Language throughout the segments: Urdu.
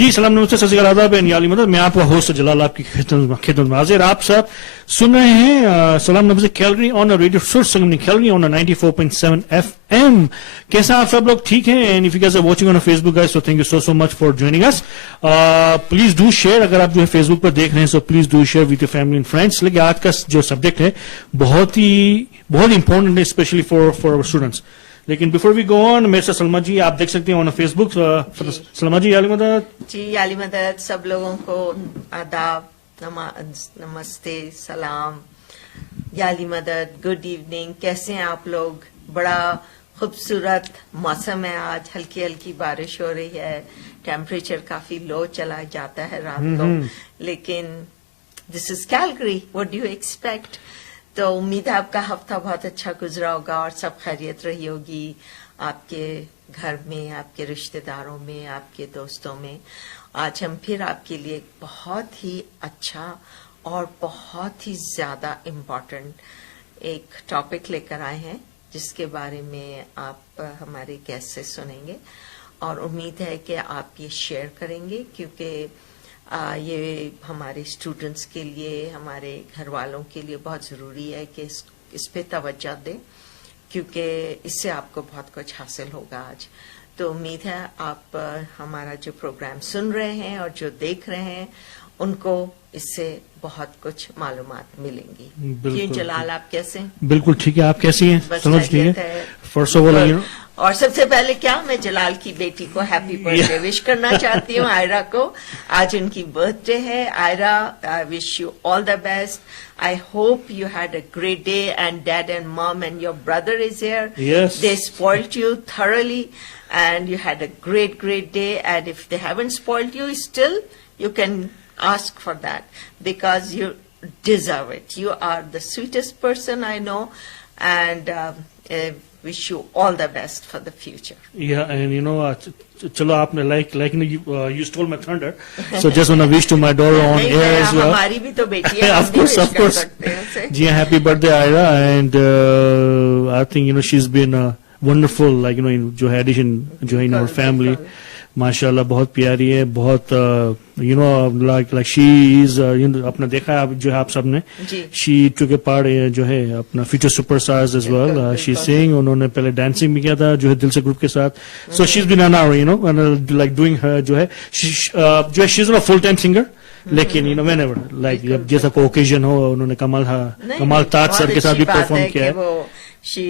جی سلام نمستے ست شری اکال آداب یا علی مدد. میں آپ کا ہوسٹ جلال آپ کی خدمت میں حاضر. آپ سب سن رہے ہیں سلام نمستے Calgary on radio Sur Sangam Calgary on 94.7 FM. کیسا آپ سب لوگ ٹھیک ہیں؟ And if you guys are watching on Facebook guys so thank you so much for joining us. Please do share. اگر آپ جو ہے فیس بک پر دیکھ رہے ہیں so please do share with your family and friends. لیکن آج کا جو سبجیکٹ ہے بہت امپورٹنٹ ہے اسپیشلی فار اسٹوڈنٹس. لیکن بفور وی گو آن میرے سے سلما جی آپ دیکھ سکتے ہیں آن فیس بک. سلما جی علی مدد. جی علی مدد. سب لوگوں کو آداب, نمستے, سلام, یا علی مدد, گڈ ایوننگ. کیسے ہیں آپ لوگ؟ بڑا خوبصورت موسم ہے آج, ہلکی ہلکی بارش ہو رہی ہے, ٹیمپریچر کافی لو چلا جاتا ہے رات کو, لیکن this is Calgary, what do you expect. تو امید ہے آپ کا ہفتہ بہت اچھا گزرا ہوگا اور سب خیریت رہی ہوگی آپ کے گھر میں, آپ کے رشتہ داروں میں, آپ کے دوستوں میں. آج ہم پھر آپ کے لیے بہت ہی اچھا اور بہت ہی زیادہ امپورٹنٹ ایک ٹاپک لے کر آئے ہیں جس کے بارے میں آپ ہمارے گیسٹ سے سنیں گے, اور امید ہے کہ آپ یہ شیئر کریں گے, کیونکہ یہ ہمارے اسٹوڈنٹس کے لیے, ہمارے گھر والوں کے لیے بہت ضروری ہے کہ اس پہ توجہ دیں, کیونکہ اس سے آپ کو بہت کچھ حاصل ہوگا آج. تو امید ہے آپ ہمارا جو پروگرام سن رہے ہیں اور جو دیکھ رہے ہیں ان کو اس سے بہت کچھ معلومات ملیں گی. جی جلال آپ کیسے ہیں؟ بالکل ٹھیک ہے. آپ کیسی ہیں؟ سمجھ ٹھیک ہے. فرسٹ آف آل اور سب سے پہلے کیا میں جلال کی بیٹی کو ہیپی برتھ ڈے وش کرنا چاہتی ہوں, آئرا کو. آج ان کی برتھ ڈے ہے. Aira, I wish you all the best. I hope you had a great day, and dad and mom and your brother is here. Yes. They spoiled you thoroughly and you had a great day, and if they haven't spoiled you, still you can ask for that because you deserve it. You are the sweetest person I know, and wish you all the best for the future. Yeah, and you know, chalo aapne like you stole my thunder, so just want to wish to my daughter on air as well. Hamari bhi to beti hai. Of course. Ji, happy birthday Aira, and I think she's been wonderful, like jo hai addition jo hai in our family. ماشاءاللہ بہت پیاری ہے, بہت لائک شی از اپنا دیکھا ہے جو ہے آپ سب نے, شی ٹوک اے پارٹ جو ہے اپنا future super stars as well. She sang, انہوں نے پہلے ڈانسنگ بھی کیا تھا جو ہے دل سے گروپ کے ساتھ. سو شی از بین لائک ڈوئنگ جو ہے she is not full time singer, لیکن وین ایور لائک جیسا کوئی اوکیزن ہو انہوں نے کمال تاج سر کے ساتھ بھی پرفارم کیا ہے. She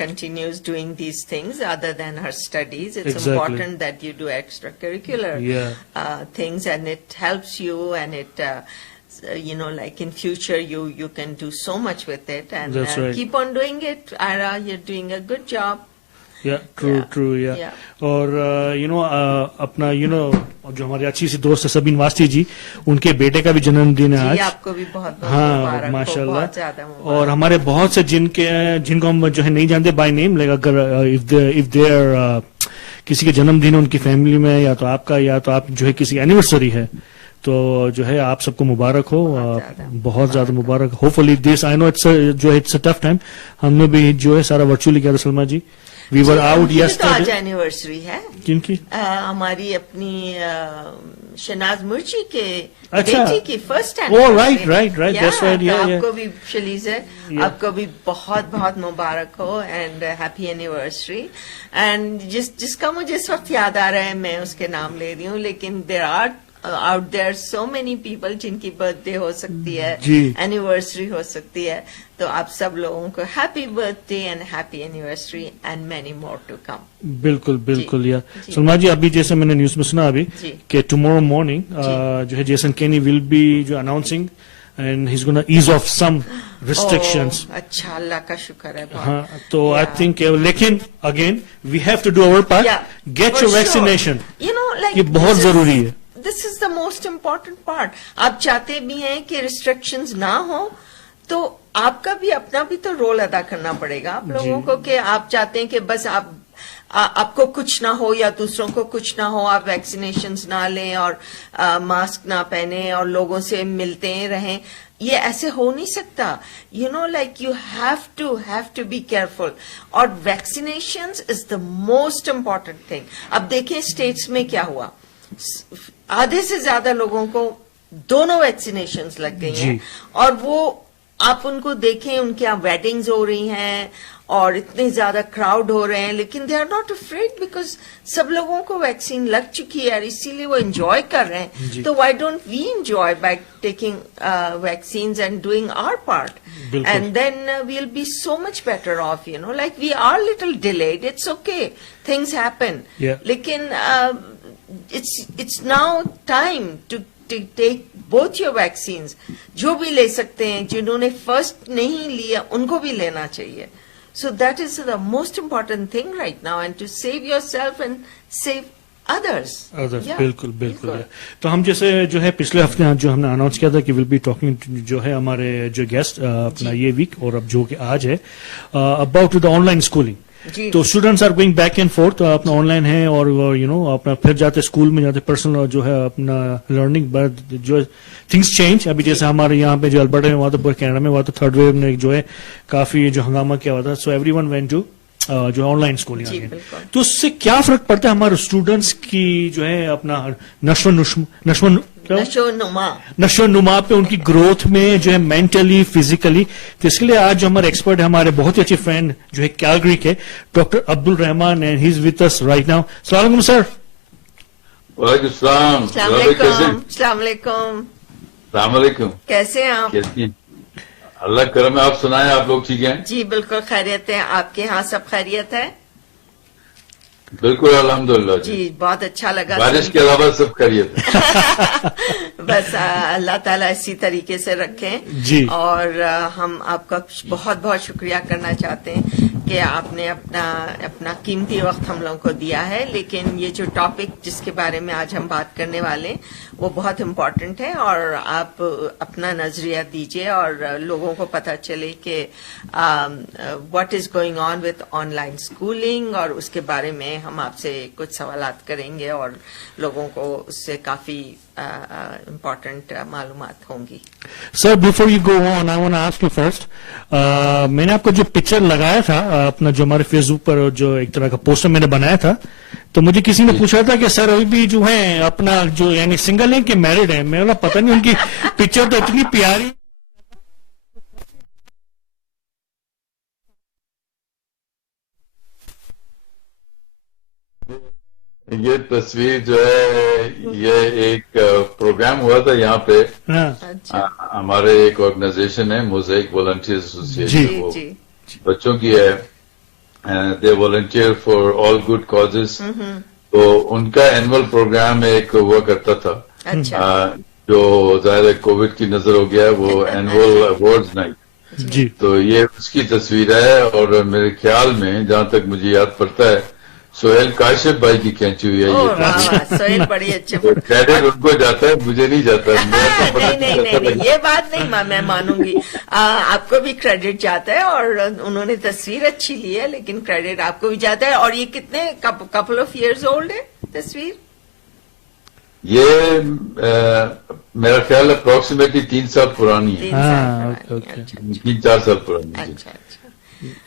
continues doing these things other than her studies. It's important that you do extracurricular things, and it helps you, and it like in future you can do so much with it, and keep on doing it. Ira, you're doing a good job. True. اور اپنا جو ہماری اچھی سی دوست سبین واسطی جی, ان کے بیٹے کا بھی جنم دن ہے آج. آپ کو بھی بہت ہاں ماشاء اللہ. اور ہمارے بہت سے جن کو ہم جو ہے نہیں جانتے بائی نیم, لائک اگر اف دیر کسی کے جنم دن ہے ان کی فیملی میں, یا تو آپ کا یا تو آپ جو ہے کسی کی اینیورسری ہے, تو جو ہے آپ سب کو مبارک ہو, بہت زیادہ مبارک. ہوپ فلی دس آئی نو جو ہے اٹس اے ٹف ٹائم. ہم نے بھی جو ہے سارا ورچولی کیا تھا سلما جی. وی ور آؤٹ یسٹرڈے. آج اینیورسری ہے کن کی؟ ہماری اپنی شناز مرچی کے بیٹی کی فرسٹ اینیورسری. آپ کو بھی شلیز ہے, آپ کو بھی بہت بہت مبارک ہو, اینڈ ہیپی اینیورسری. اینڈ جس کا مجھے اس وقت یاد آ رہا ہے میں اس کے نام لے رہی ہوں, لیکن there are out there so many people جن کی برتھ ڈے ہو سکتی ہے, اینیورسری ہو سکتی ہے. تو آپ سب لوگوں کو happy birthday and happy anniversary and many more to come. بالکل. یا سلما جی, ابھی جیسے میں نے نیوز میں سنا ابھی کہ ٹمورو مارننگ جو ہے جیسن کینی ول بی جو announcing and he's going to ease off some restrictions. اچھا, اللہ کا شکر ہے. ہاں, تو I think لیکن again we have to do our part. Get your vaccination. یہ بہت ضروری ہے. This is the most important part. آپ چاہتے بھی ہیں کہ ریسٹرکشنز نہ ہوں, تو آپ کا بھی اپنا بھی تو رول ادا کرنا پڑے گا آپ لوگوں کو, کہ آپ چاہتے ہیں کہ بس آپ کو کچھ نہ ہو یا دوسروں کو کچھ نہ ہو, آپ ویکسینیشنز نہ لیں اور ماسک نہ پہنیں اور لوگوں سے ملتے رہیں. یہ ایسے ہو نہیں سکتا. Like you have to be careful. اور vaccinations is the most important thing. اب دیکھیں اسٹیٹس میں کیا ہوا. آدھے سے زیادہ لوگوں کو دونوں ویکسینیشنز لگ گئی ہیں, اور وہ آپ ان کو دیکھیں, ان کے یہاں ویڈنگز ہو رہی ہیں اور اتنے زیادہ کراؤڈ ہو رہے ہیں, لیکن they are not afraid because سب لوگوں کو ویکسین لگ چکی ہے, اور اسی لیے وہ انجوائے کر رہے ہیں. تو why don't we enjoy by taking vaccines and doing our part, and then we'll be so much better off, you know, like we are little delayed, it's okay, things happen, لیکن it's now time to take both your vaccines. جو بھی لے سکتے ہیں, جنہوں نے فرسٹ نہیں لیا ان کو بھی لینا چاہیے. So that is the most important thing right now, and to save yourself and save others. بالکل بالکل. تو ہم جیسے جو ہے پچھلے ہفتے جو ہم نے اناؤنس کیا تھا کہ ول بی ٹاکنگ جو ہے ہمارے جو گیسٹ اپنا یہ ویک اور اب جو کہ آج ہے about the online schooling. تو students are going back and forth, اپنا آن لائن ہے اور یو نو اپنا پھر جاتے اسکول میں جاتے پرسنل جو ہے اپنا لرننگ, جو تھنگس چینج. ابھی جیسے ہمارے یہاں پہ جو البرٹا میں ہوا تھا, کینیڈا میں ہوا تھا, تھرڈ ویو نے جو ہے کافی جو ہنگامہ کیا ہوا تھا. So everyone went to جو آن لائن اسکولنگ آ گئی. تو اس سے کیا فرق پڑتا ہے ہمارے اسٹوڈینٹس کی جو ہے اپنا نشو نما پہ, ان کی گروتھ میں جو ہے مینٹلی فزیکلی. تو اس کے لیے آج جو ہمارے ایکسپرٹ ہے, ہمارے بہت ہی اچھے فرینڈ جو ہے کیلگری کے doctor Abdur Rahman, and he is with us right now. السلام علیکم سر. وعلیکم السلام. السلام علیکم. السلام علیکم. السلام علیکم. کیسے ہیں آپ؟ اللہ کرم ہے, آپ سنائیں, آپ لوگ ٹھیک ہیں؟ جی بالکل خیریت ہے. آپ کے ہاں سب خیریت ہے؟ بالکل الحمدللہ. جی بہت اچھا لگا. بارش کے علاوہ سب خیریت ہے. بس اللہ تعالیٰ اسی طریقے سے رکھیں. جی. اور ہم آپ کا بہت بہت شکریہ کرنا چاہتے ہیں کہ آپ نے اپنا قیمتی وقت ہم لوگوں کو دیا ہے. لیکن یہ جو ٹاپک جس کے بارے میں آج ہم بات کرنے والے ہیں وہ بہت امپورٹنٹ ہے, اور آپ اپنا نظریہ دیجیے اور لوگوں کو پتہ چلے کہ what is going on with on line schooling, اور اس کے بارے میں ہم آپ سے کچھ سوالات کریں گے اور لوگوں کو اس سے کافی امپورٹنٹ معلومات ہوں گی. Sir before you go on I want to ask you first, میں نے آپ کو جو پکچر لگایا تھا اپنا جو ہمارے فیس بک پر جو ایک طرح کا پوسٹر میں نے بنایا تھا, تو مجھے کسی نے پوچھا تھا کہ سر ابھی بھی جو ہے اپنا جو یعنی سنگل ہیں کہ میرڈ ہیں. میں پتہ نہیں, ان کی پکچر تو اتنی پیاری. یہ تصویر جو ہے یہ ایک پروگرام ہوا تھا یہاں پہ, ہمارے ایک آرگنائزیشن ہے موزیک والنٹیئر ایسوسیشن, وہ بچوں کی ہے, they volunteer for all good causes. تو ان کا اینول پروگرام ایک ہوا کرتا تھا جو ظاہر کووڈ کی نظر ہو گیا, وہ اینول ایوارڈز نائٹ. تو یہ اس کی تصویر ہے, اور میرے خیال میں جہاں تک مجھے یاد پڑتا ہے سہیل کاشف بھائی کی کھینچی ہوئی ہے یہ. سہیل بڑی اچھے, کریڈٹ ان کو جاتا ہے, مجھے نہیں جاتا. نہیں یہ بات نہیں میں مانوں گی, آپ کو بھی کریڈٹ جاتا ہے, اور انہوں نے تصویر اچھی لی ہے, لیکن کریڈٹ آپ کو بھی جاتا ہے. اور یہ کتنے کپل آف ایئرز اولڈ ہے تصویر؟ یہ میرا خیال اپروکسیمیٹلی 3 سال پرانی ہے, 3-4 سال پرانی.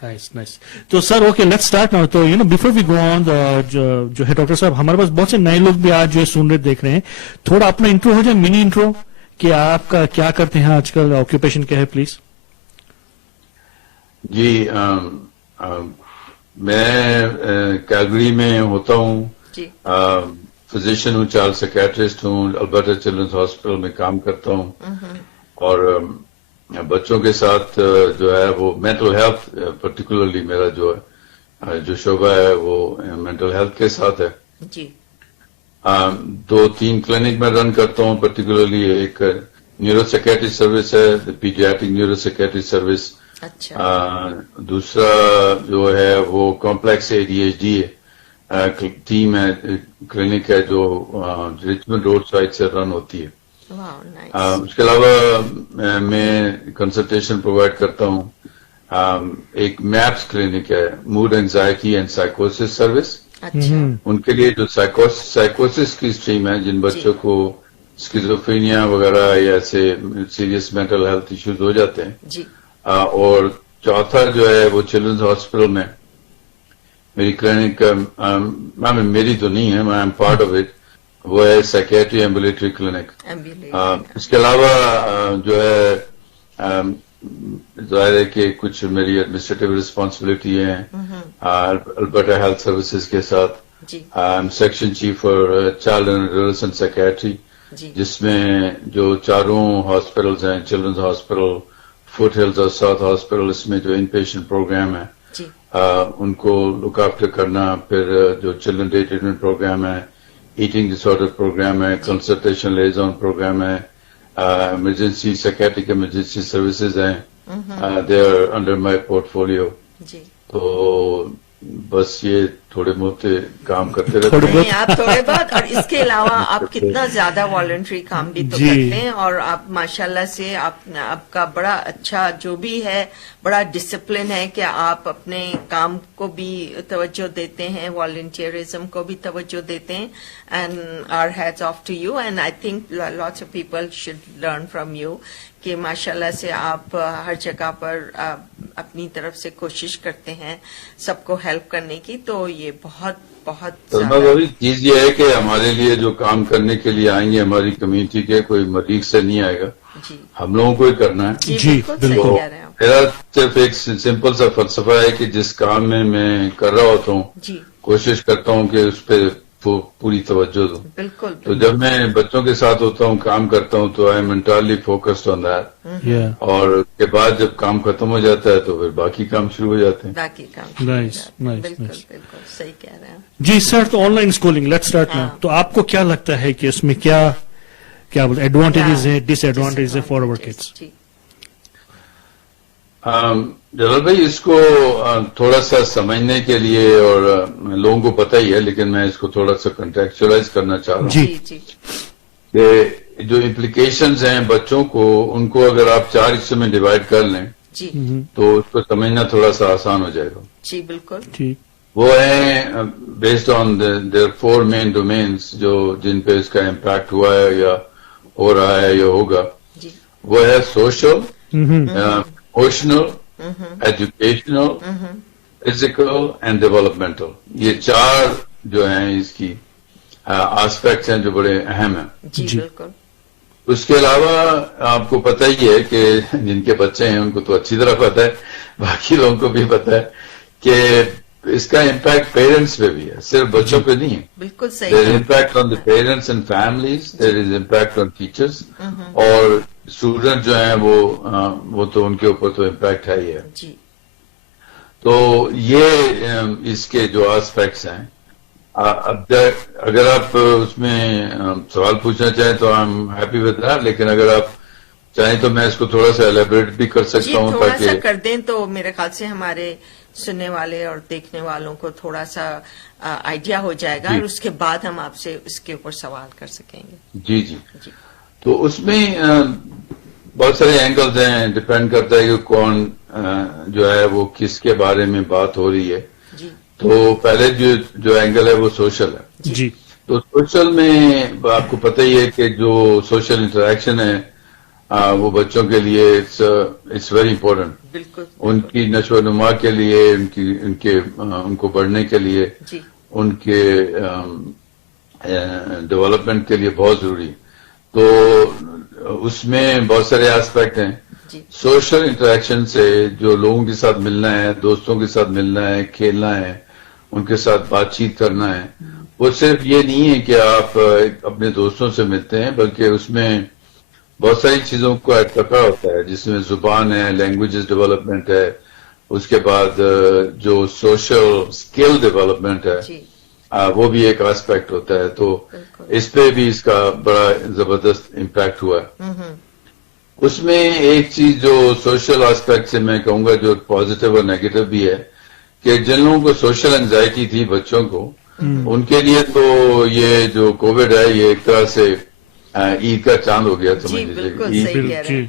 نائس. تو sir okay let's start now. تو یو نو بفور وی گو آن جو ہے ڈاکٹر صاحب, ہمارے پاس بہت سے نئے لوگ بھی آج جو ہے سن رہے دیکھ رہے ہیں, تھوڑا اپنا انٹرو ہو جائے, منی انٹرو, کہ آپ کا کیا کرتے ہیں آج کل, آکوپیشن کیا ہے پلیز. جی میں کیلگری میں ہوتا ہوں, فزیشین ہوں, چائلڈ سائکیٹرسٹ ہوں, البرٹا چلڈرنز ہاسپٹل میں کام کرتا ہوں, اور بچوں کے ساتھ جو ہے وہ مینٹل ہیلتھ پرٹیکولرلی میرا جو شعبہ ہے وہ مینٹل ہیلتھ کے ساتھ ہے. جی. 2-3 کلینک میں رن کرتا ہوں, پرٹیکولرلی ایک نیورو سائکیٹری سروس ہے, پیڈیاٹرک نیورو سائکیٹری سروس. دوسرا جو ہے وہ کمپلیکس ADHD ٹیم ہے, کلینک ہے جو رچمنڈ روڈ سائڈ سے رن ہوتی ہے. اس کے علاوہ میں کنسلٹیشن پرووائڈ کرتا ہوں. ایک میپس کلینک ہے, موڈ اینزائٹی اینڈ سائیکوسس سروس. ان کے لیے جو سائیکوسس کی اسٹریم ہے, جن بچوں کو اسکیزوفرینیا وغیرہ یا ایسے سیریس مینٹل ہیلتھ ایشوز ہو جاتے ہیں. اور چوتھا جو ہے وہ چلڈرنز ہاسپٹل میں میری کلینک, میری تو نہیں ہے, میں ایم پارٹ آف اٹ, وہ ہے سائکیٹری ایمبولیٹری کلینک. اس کے علاوہ جو ہے ظاہر ہے کہ کچھ میری ایڈمنسٹریٹو رسپانسبلٹی ہیں البرٹا ہیلتھ سروسز کے ساتھ. Section chief for child and adolescent psychiatry, جس میں جو چاروں ہاسپٹلز ہیں, چلڈرنز ہاسپٹل, فوٹ ہلز اور ساؤتھ ہاسپٹل, اس میں جو ان پیشنٹ پروگرام ہے ان کو لک آفٹر کرنا, پھر جو چلڈرن ڈے ٹریٹمنٹ پروگرام ہے, ایٹنگ ڈس آرڈر پروگرام ہے, کنسلٹیشن لیزون پروگرام ہے, ایمرجنسی سائکیٹرک ایمرجنسی سروسز ہیں, they are under my portfolio. تو بس یہ تھوڑے بہت کام کرتے رہتے ہیں آپ تھوڑے بہت, اور اس کے علاوہ آپ کتنا زیادہ والنٹری کام بھی تو کرتے ہیں, اور آپ ماشاءاللہ سے آپ کا بڑا اچھا جو بھی ہے بڑا ڈسپلن ہے کہ آپ اپنے کام کو بھی توجہ دیتے ہیں, والنٹیئرزم کو بھی توجہ دیتے ہیں. And our hats off to you, and I think lots of people should learn from you کہ ماشاءاللہ سے آپ ہر جگہ پر اپنی طرف سے کوشش کرتے ہیں سب کو ہیلپ کرنے کی. تو یہ بہت چیز یہ ہے کہ ہمارے لیے جو کام کرنے کے لیے آئیں گے ہماری کمیونٹی کے, کوئی مریض سے نہیں آئے گا, ہم لوگوں کو ہی کرنا ہے. جی بالکل. میرا صرف ایک سمپل سا فلسفہ ہے کہ جس کام میں کر رہا ہوتا ہوں کوشش کرتا ہوں کہ اس پہ پوری توجہ دوں. بالکل. تو جب میں بچوں کے ساتھ ہوتا ہوں, کام کرتا ہوں, تو I am entirely focused on that. اور اس کے بعد جب کام ختم ہو جاتا ہے تو پھر باقی کام شروع ہو جاتے ہیں. باقی کام بالکل صحیح کہہ رہے ہیں. جی سر, تو on line schooling let's start now. تو آپ کو کیا لگتا ہے کہ اس میں کیا ایڈوانٹیجز ہیں, ڈس ایڈوانٹیجز ہیں فار اوور کڈس؟ جلال بھائی, اس کو تھوڑا سا سمجھنے کے لیے, اور لوگوں کو پتہ ہی ہے لیکن میں اس کو تھوڑا سا کنٹیکچوائز کرنا چاہ رہا ہوں کہ جو امپلیکیشنز ہیں بچوں کو, ان کو اگر آپ 4 حصوں میں ڈیوائڈ کر لیں تو اس کو سمجھنا تھوڑا سا آسان ہو جائے گا. جی بالکل. وہ ہیں based on their 4 main domains, جو جن پہ اس کا امپیکٹ ہوا ہے یا ہو رہا ہے یا ہوگا. وہ ہے social, emotional, educational, physical and developmental. یہ 4 جو ہیں اس کی آسپیکٹس ہیں جو بڑے اہم ہیں. جی بالکل. اس کے علاوہ آپ کو پتہ ہی ہے کہ جن کے بچے ہیں ان کو تو اچھی طرح پتہ ہے, باقی لوگوں کو بھی پتہ ہے کہ اس کا امپیکٹ پیرنٹس پہ بھی ہے, صرف بچوں پہ نہیں ہے. بالکل صحیح. There is impact on the parents and families, there is impact on teachers, اور اسٹوڈنٹ جو ہیں وہ تو ان کے اوپر تو امپیکٹ ہے ہی ہے. جی. تو یہ اس کے جو آسپیکٹس ہیں. اب اگر آپ اس میں سوال پوچھنا چاہیں تو I am happy with that, لیکن اگر آپ چاہیں تو میں اس کو تھوڑا سا ایلیبریٹ بھی کر سکتا ہوں. تھوڑا سا کر دیں تو میرے خیال سے ہمارے سننے والے اور دیکھنے والوں کو تھوڑا سا آئیڈیا ہو جائے گا, اور اس کے بعد ہم آپ سے اس کے اوپر سوال کر سکیں گے. جی. تو اس میں بہت سارے اینگلز ہیں, ڈپینڈ کرتا ہے کہ کون جو ہے وہ کس کے بارے میں بات ہو رہی ہے. تو پہلے جو اینگل ہے وہ سوشل ہے. جی. تو سوشل میں آپ کو پتہ ہی ہے کہ جو سوشل انٹریکشن ہے وہ بچوں کے لیے اٹس ویری امپورٹنٹ. بالکل. ان کی نشو و نما کے لیے, ان کو بڑھنے کے لیے, ان کے ڈیولپمنٹ کے لیے بہت ضروری. تو اس میں بہت سارے آسپیکٹ ہیں. سوشل انٹریکشن سے جو لوگوں کے ساتھ ملنا ہے, دوستوں کے ساتھ ملنا ہے, کھیلنا ہے, ان کے ساتھ بات چیت کرنا ہے, وہ صرف یہ نہیں ہے کہ آپ اپنے دوستوں سے ملتے ہیں, بلکہ اس میں بہت ساری چیزوں کو ارتقا ہوتا ہے, جس میں زبان ہے, لینگویجز ڈیولپمنٹ ہے, اس کے بعد جو سوشل اسکل ڈیولپمنٹ ہے وہ بھی ایک آسپیکٹ ہوتا ہے. تو اس پہ بھی اس کا بڑا زبردست امپیکٹ ہوا ہے. اس میں ایک چیز جو سوشل آسپیکٹ سے میں کہوں گا جو پازیٹیو اور نیگیٹو بھی ہے, کہ جن لوگوں کو سوشل انزائٹی تھی بچوں کو, ان کے لیے تو یہ جو کووڈ ہے یہ ایک طرح سے عید کا چاند ہو گیا, سمجھ لیجیے.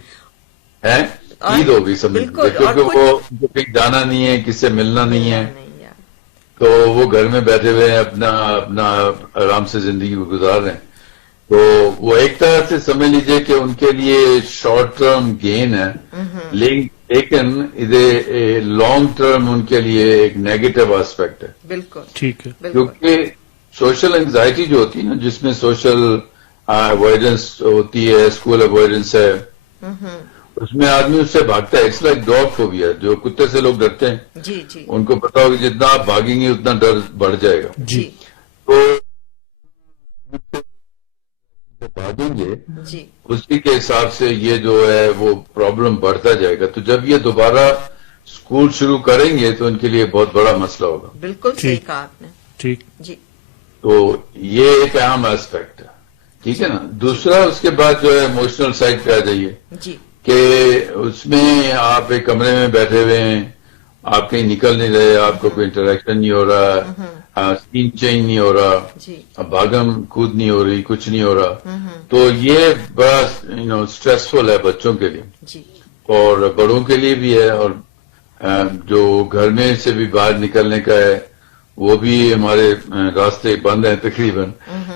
عید ہوگی سمجھ لیجیے, کیونکہ وہ کہیں جانا نہیں ہے, کس سے ملنا نہیں ہے, تو وہ گھر میں بیٹھے ہوئے ہیں, اپنا آرام سے زندگی کو گزار رہے ہیں. تو وہ ایک طرح سے سمجھ لیجیے کہ ان کے لیے شارٹ ٹرم گین ہے, لیکن لانگ ٹرم ان کے لیے ایک نیگیٹو آسپیکٹ ہے. بالکل ٹھیک ہے. کیونکہ سوشل انگزائٹی جو ہوتی ہے نا، جس میں سوشل اوائڈنس ہوتی ہے، اسکول اوائڈنس ہے، اس میں آدمی اس سے بھاگتا ہے. It's like dog phobia. جو کتے سے لوگ ڈرتے ہیں، جی جی ان کو پتا ہوگا جتنا آپ بھاگیں گے اتنا ڈر بڑھ جائے گا. جی تو بھاگیں گے جی اسی کے حساب سے یہ جو ہے وہ پرابلم بڑھتا جائے گا. تو جب یہ دوبارہ اسکول شروع کریں گے تو ان کے لیے بہت بڑا مسئلہ ہوگا. بالکل صحیح کہا آپ نے. ٹھیک. جی تو یہ ایک اہم اسپیکٹ ہے. ٹھیک ہے نا. دوسرا اس کے بعد جو ہے ایموشنل سائڈ پہ آ جائیے جی کہ اس میں آپ ایک کمرے میں بیٹھے ہوئے ہیں، آپ کہیں نکل نہیں رہے، آپ کو کوئی انٹریکشن نہیں ہو رہا، سین چینج نہیں ہو رہا، جی اب بھاگم کود نہیں ہو رہی، کچھ نہیں ہو رہا. تو یہ بڑا اسٹریسفل ہے بچوں کے لیے جی اور بڑوں کے لیے بھی ہے. اور جو گھر میں سے بھی باہر نکلنے کا ہے وہ بھی ہمارے راستے بند ہیں تقریباً.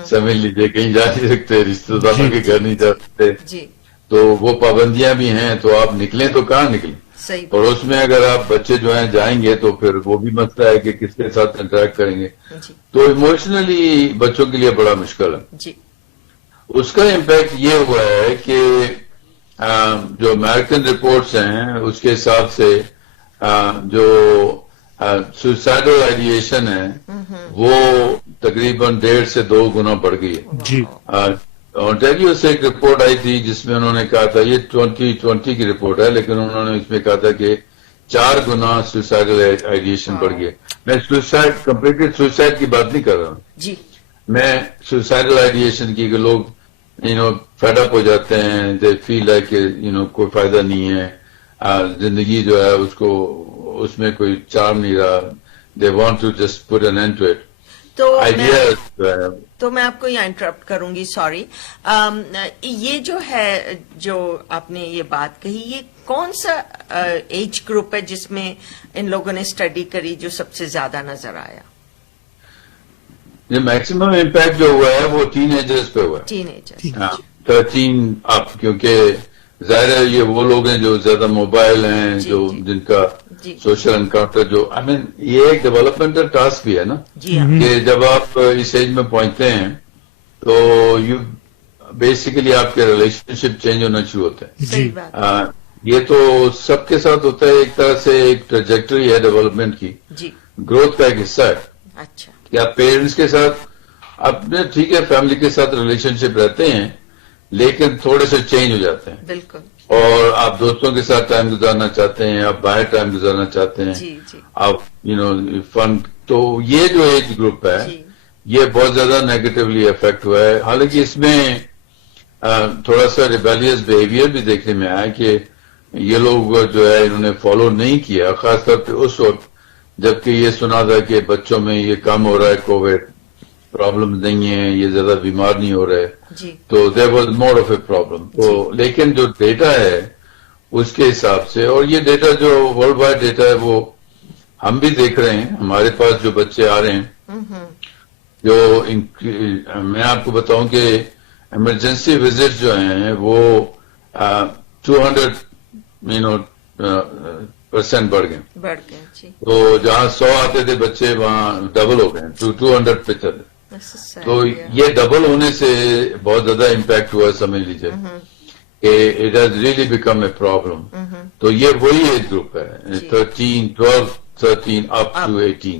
سمجھ لیجیے کہیں جا نہیں سکتے، رشتے داروں کے گھر نہیں جا سکتے، جی تو وہ پابندیاں بھی ہیں. تو آپ نکلیں تو کہاں نکلیں؟ صحیح. اور اس میں اگر آپ بچے جو ہیں جائیں گے تو پھر وہ بھی مسئلہ ہے کہ کس کے ساتھ انٹریکٹ کریں گے. جی تو ایموشنلی بچوں کے لیے بڑا مشکل ہے. جی اس کا امپیکٹ یہ ہوا ہے کہ جو امریکن رپورٹس ہیں اس کے حساب سے جو سوسائڈل آئیڈیشن ہے وہ تقریباً 1.5 سے 2 گنا بڑھ گئی ہے. جی اونٹاریو سے ایک رپورٹ آئی تھی جس میں انہوں نے کہا تھا، یہ 2020 کی رپورٹ ہے، لیکن انہوں نے اس میں کہا تھا کہ 4 گنا سوسائڈل آئیڈیشن بڑھ گیا. میں کمپلیٹلی سوسائڈ کی بات نہیں کر رہا ہوں، جی میں سوسائڈل آئیڈیشن کی کہ لوگ فیڈ اپ ہو جاتے ہیں، دے فیل لائک کوئی فائدہ نہیں ہے، زندگی جو ہے اس میں کوئی چارم نہیں رہا، they want to just put an end to it. تو میں آپ کو یہاں انٹرپٹ کروں گی، سوری. یہ جو ہے جو آپ نے یہ بات کہی، یہ کون سا ایج گروپ ہے جس میں ان لوگوں نے اسٹڈی کری جو سب سے زیادہ نظر آیا؟ یہ میکسیمم امپیکٹ جو ہوا ہے وہ ٹین ایجرز پہ ہوا ہے. ٹین ایجر 13 اپ، کیونکہ ظاہر ہے یہ وہ لوگ ہیں جو زیادہ موبائل ہیں، جو جن کا سوشل انکاؤنٹر جو یہ ایک ڈیولپمنٹل ٹاسک بھی ہے نا، کہ جب آپ اس ایج میں پہنچتے ہیں تو بیسیکلی آپ کے ریلیشن شپ چینج ہونا شروع ہوتا ہے. صحیح بات. یہ تو سب کے ساتھ ہوتا ہے، ایک طرح سے ایک ٹریجیکٹری ہے ڈیولپمنٹ کی، جی گروتھ کا ایک حصہ ہے. اچھا. کہ آپ پیرنٹس کے ساتھ اپنے ٹھیک ہے فیملی کے ساتھ ریلیشن شپ رہتے ہیں لیکن تھوڑے سے چینج ہو جاتے ہیں. بالکل. اور آپ دوستوں کے ساتھ ٹائم گزارنا چاہتے ہیں، آپ باہر ٹائم گزارنا چاہتے ہیں، جی جی آپ فن. تو یہ جو ایج گروپ ہے یہ بہت زیادہ نیگیٹولی افیکٹ ہوا ہے. حالانکہ اس میں تھوڑا سا ریبیلیس بیہیویئر بھی دیکھنے میں آیا کہ یہ لوگ جو ہے انہوں نے فالو نہیں کیا، خاص طور پہ اس وقت جبکہ یہ سنا تھا کہ بچوں میں یہ کم ہو رہا ہے، کووڈ پرابلم نہیں ہے، یہ زیادہ بیمار نہیں ہو رہے. جی. تو there was more of a problem. تو لیکن جو ڈیٹا ہے اس کے حساب سے، اور یہ ڈیٹا جو ورلڈ وائڈ ڈیٹا ہے وہ ہم بھی دیکھ رہے ہیں، ہمارے پاس جو بچے آ رہے ہیں جو میں آپ کو بتاؤں کہ ایمرجنسی وزٹ جو ہیں وہ 200% بڑھ گئے. جی. تو جہاں 100 آتے تھے بچے وہاں ڈبل ہو گئے، 200 پہ چلے. تو یہ ڈبل ہونے سے بہت زیادہ امپیکٹ ہوا ہے، سمجھ لیجیے کہ it has really become a problem. تو یہ وہی ایج گروپ ہے 13 اپ ٹو 18.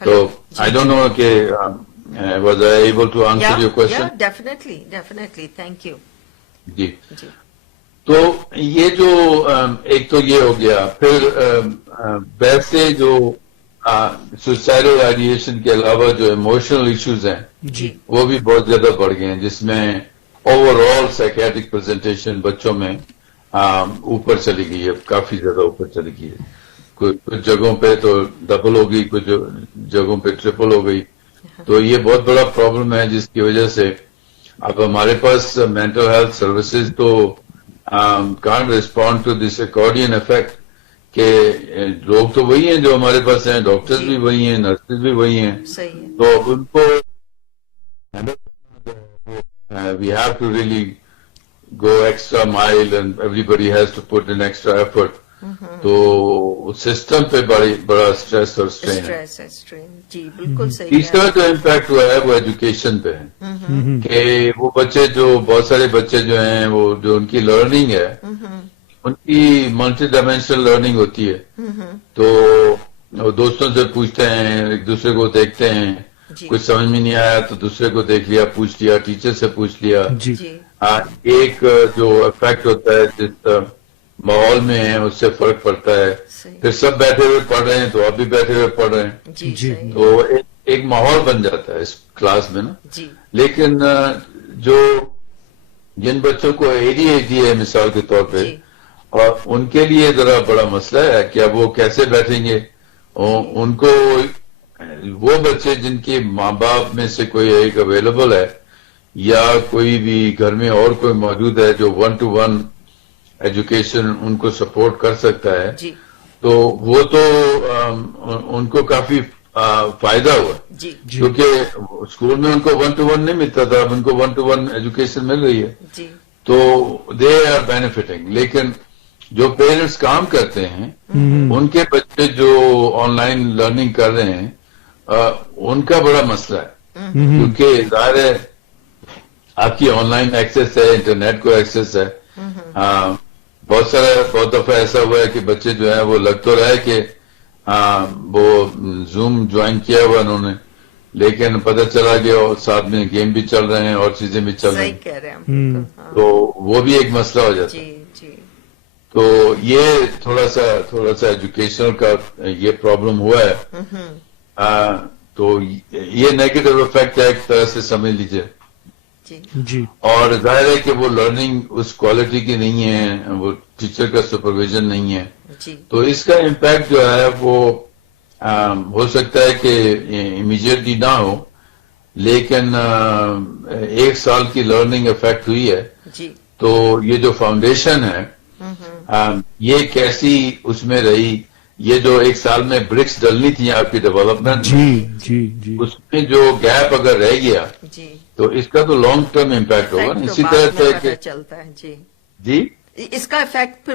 تو I don't know کہ was I able to answer your question? Definitely. Thank you. جی. تو یہ جو ایک تو یہ ہو گیا، پھر ویسے جو سوسائڈل آئیڈیشن کے علاوہ جو ایموشنل ایشوز ہیں وہ بھی بہت زیادہ بڑھ گئے ہیں، جس میں اوور آل سائیکیٹرک پریزنٹیشن بچوں میں اوپر چلی گئی ہے، کافی زیادہ اوپر چلی گئی ہے. کچھ جگہوں پہ تو ڈبل ہو گئی، کچھ جگہوں پہ ٹرپل ہو گئی. تو یہ بہت بڑا پرابلم ہے جس کی وجہ سے اب ہمارے پاس مینٹل ہیلتھ سروسز تو can't respond to this accordion effect, کہ لوگ تو وہی ہیں جو ہمارے پاس ہیں، ڈاکٹرز بھی وہی ہیں، نرسز بھی وہی ہیں. تو ان کو we have to really go extra mile and everybody has to put in extra effort تو سسٹم پہ بڑا اسٹریس اور اسٹرین ہے. جی بالکل صحیح. تیسرا جو امپیکٹ ہوا ہے وہ ایجوکیشن پہ ہے کہ وہ بچے جو بہت سارے بچے جو ہیں وہ جو ان کی لرننگ ہے ان کی ملٹی ڈائمینشنل لرننگ ہوتی ہے. تو وہ دوستوں سے پوچھتے ہیں, ایک دوسرے کو دیکھتے ہیں, کچھ سمجھ میں نہیں آیا تو دوسرے کو دیکھ لیا, پوچھ لیا, ٹیچر سے پوچھ لیا. ایک جو افیکٹ ہوتا ہے جس ماحول میں ہے اس سے فرق پڑتا ہے. پھر سب بیٹھے ہوئے پڑھ رہے ہیں تو آپ بھی بیٹھے ہوئے پڑھ رہے ہیں, تو ایک ماحول بن جاتا ہے اس کلاس میں نا. لیکن جو جن بچوں کو ADHD ہے مثال کے طور پہ, اور ان کے لیے ذرا بڑا مسئلہ ہے کہ اب وہ کیسے بیٹھیں گے. ان کو وہ بچے جن کے ماں باپ میں سے کوئی ایک اویلیبل ہے یا کوئی بھی گھر میں اور کوئی موجود ہے جو 1-to-1 ایجوکیشن ان کو سپورٹ کر سکتا ہے, تو وہ تو ان کو کافی فائدہ ہوا, کیونکہ اسکول میں ان کو 1-to-1 نہیں ملتا تھا, اب ان کو 1-to-1 ایجوکیشن مل رہی ہے, تو دے آر بینیفٹنگ. لیکن جو پیرنٹس کام کرتے ہیں ان کے بچے جو آن لائن لرننگ کر رہے ہیں ان کا بڑا مسئلہ ہے, کیونکہ ظاہر ہے آپ کی آن لائن ایکسیس ہے, انٹرنیٹ کو ایکسیس ہے. بہت دفعہ ایسا ہوا ہے کہ بچے جو ہے وہ لگ تو رہے کہ وہ زوم جوائن کیا ہوا انہوں نے, لیکن پتہ چلا کہ ساتھ میں گیم بھی چل رہے ہیں اور چیزیں بھی چل رہی ہیں, تو وہ بھی ایک مسئلہ ہو جاتا ہے. تو یہ تھوڑا سا ایجوکیشن کا یہ پرابلم ہوا ہے. تو یہ نیگیٹو افیکٹ ہے ایک طرح سے سمجھ لیجئے. جی. اور ظاہر ہے کہ وہ لرننگ اس کوالٹی کی نہیں ہے, وہ ٹیچر کا سپرویژن نہیں ہے, تو اس کا امپیکٹ جو ہے وہ ہو سکتا ہے کہ امیجیٹلی نہ ہو, لیکن 1 سال کی لرننگ افیکٹ ہوئی ہے. تو یہ جو فاؤنڈیشن ہے یہ کیسی اس میں رہی, یہ جو 1 سال میں برکس ڈلنی تھی آپ کی ڈیولپمنٹ میں, اس میں جو گیپ اگر رہ گیا تو اس کا تو لانگ ٹرم امپیکٹ ہوگا. اسی طرح سے چلتا ہے. جی اس کا افیکٹ پھر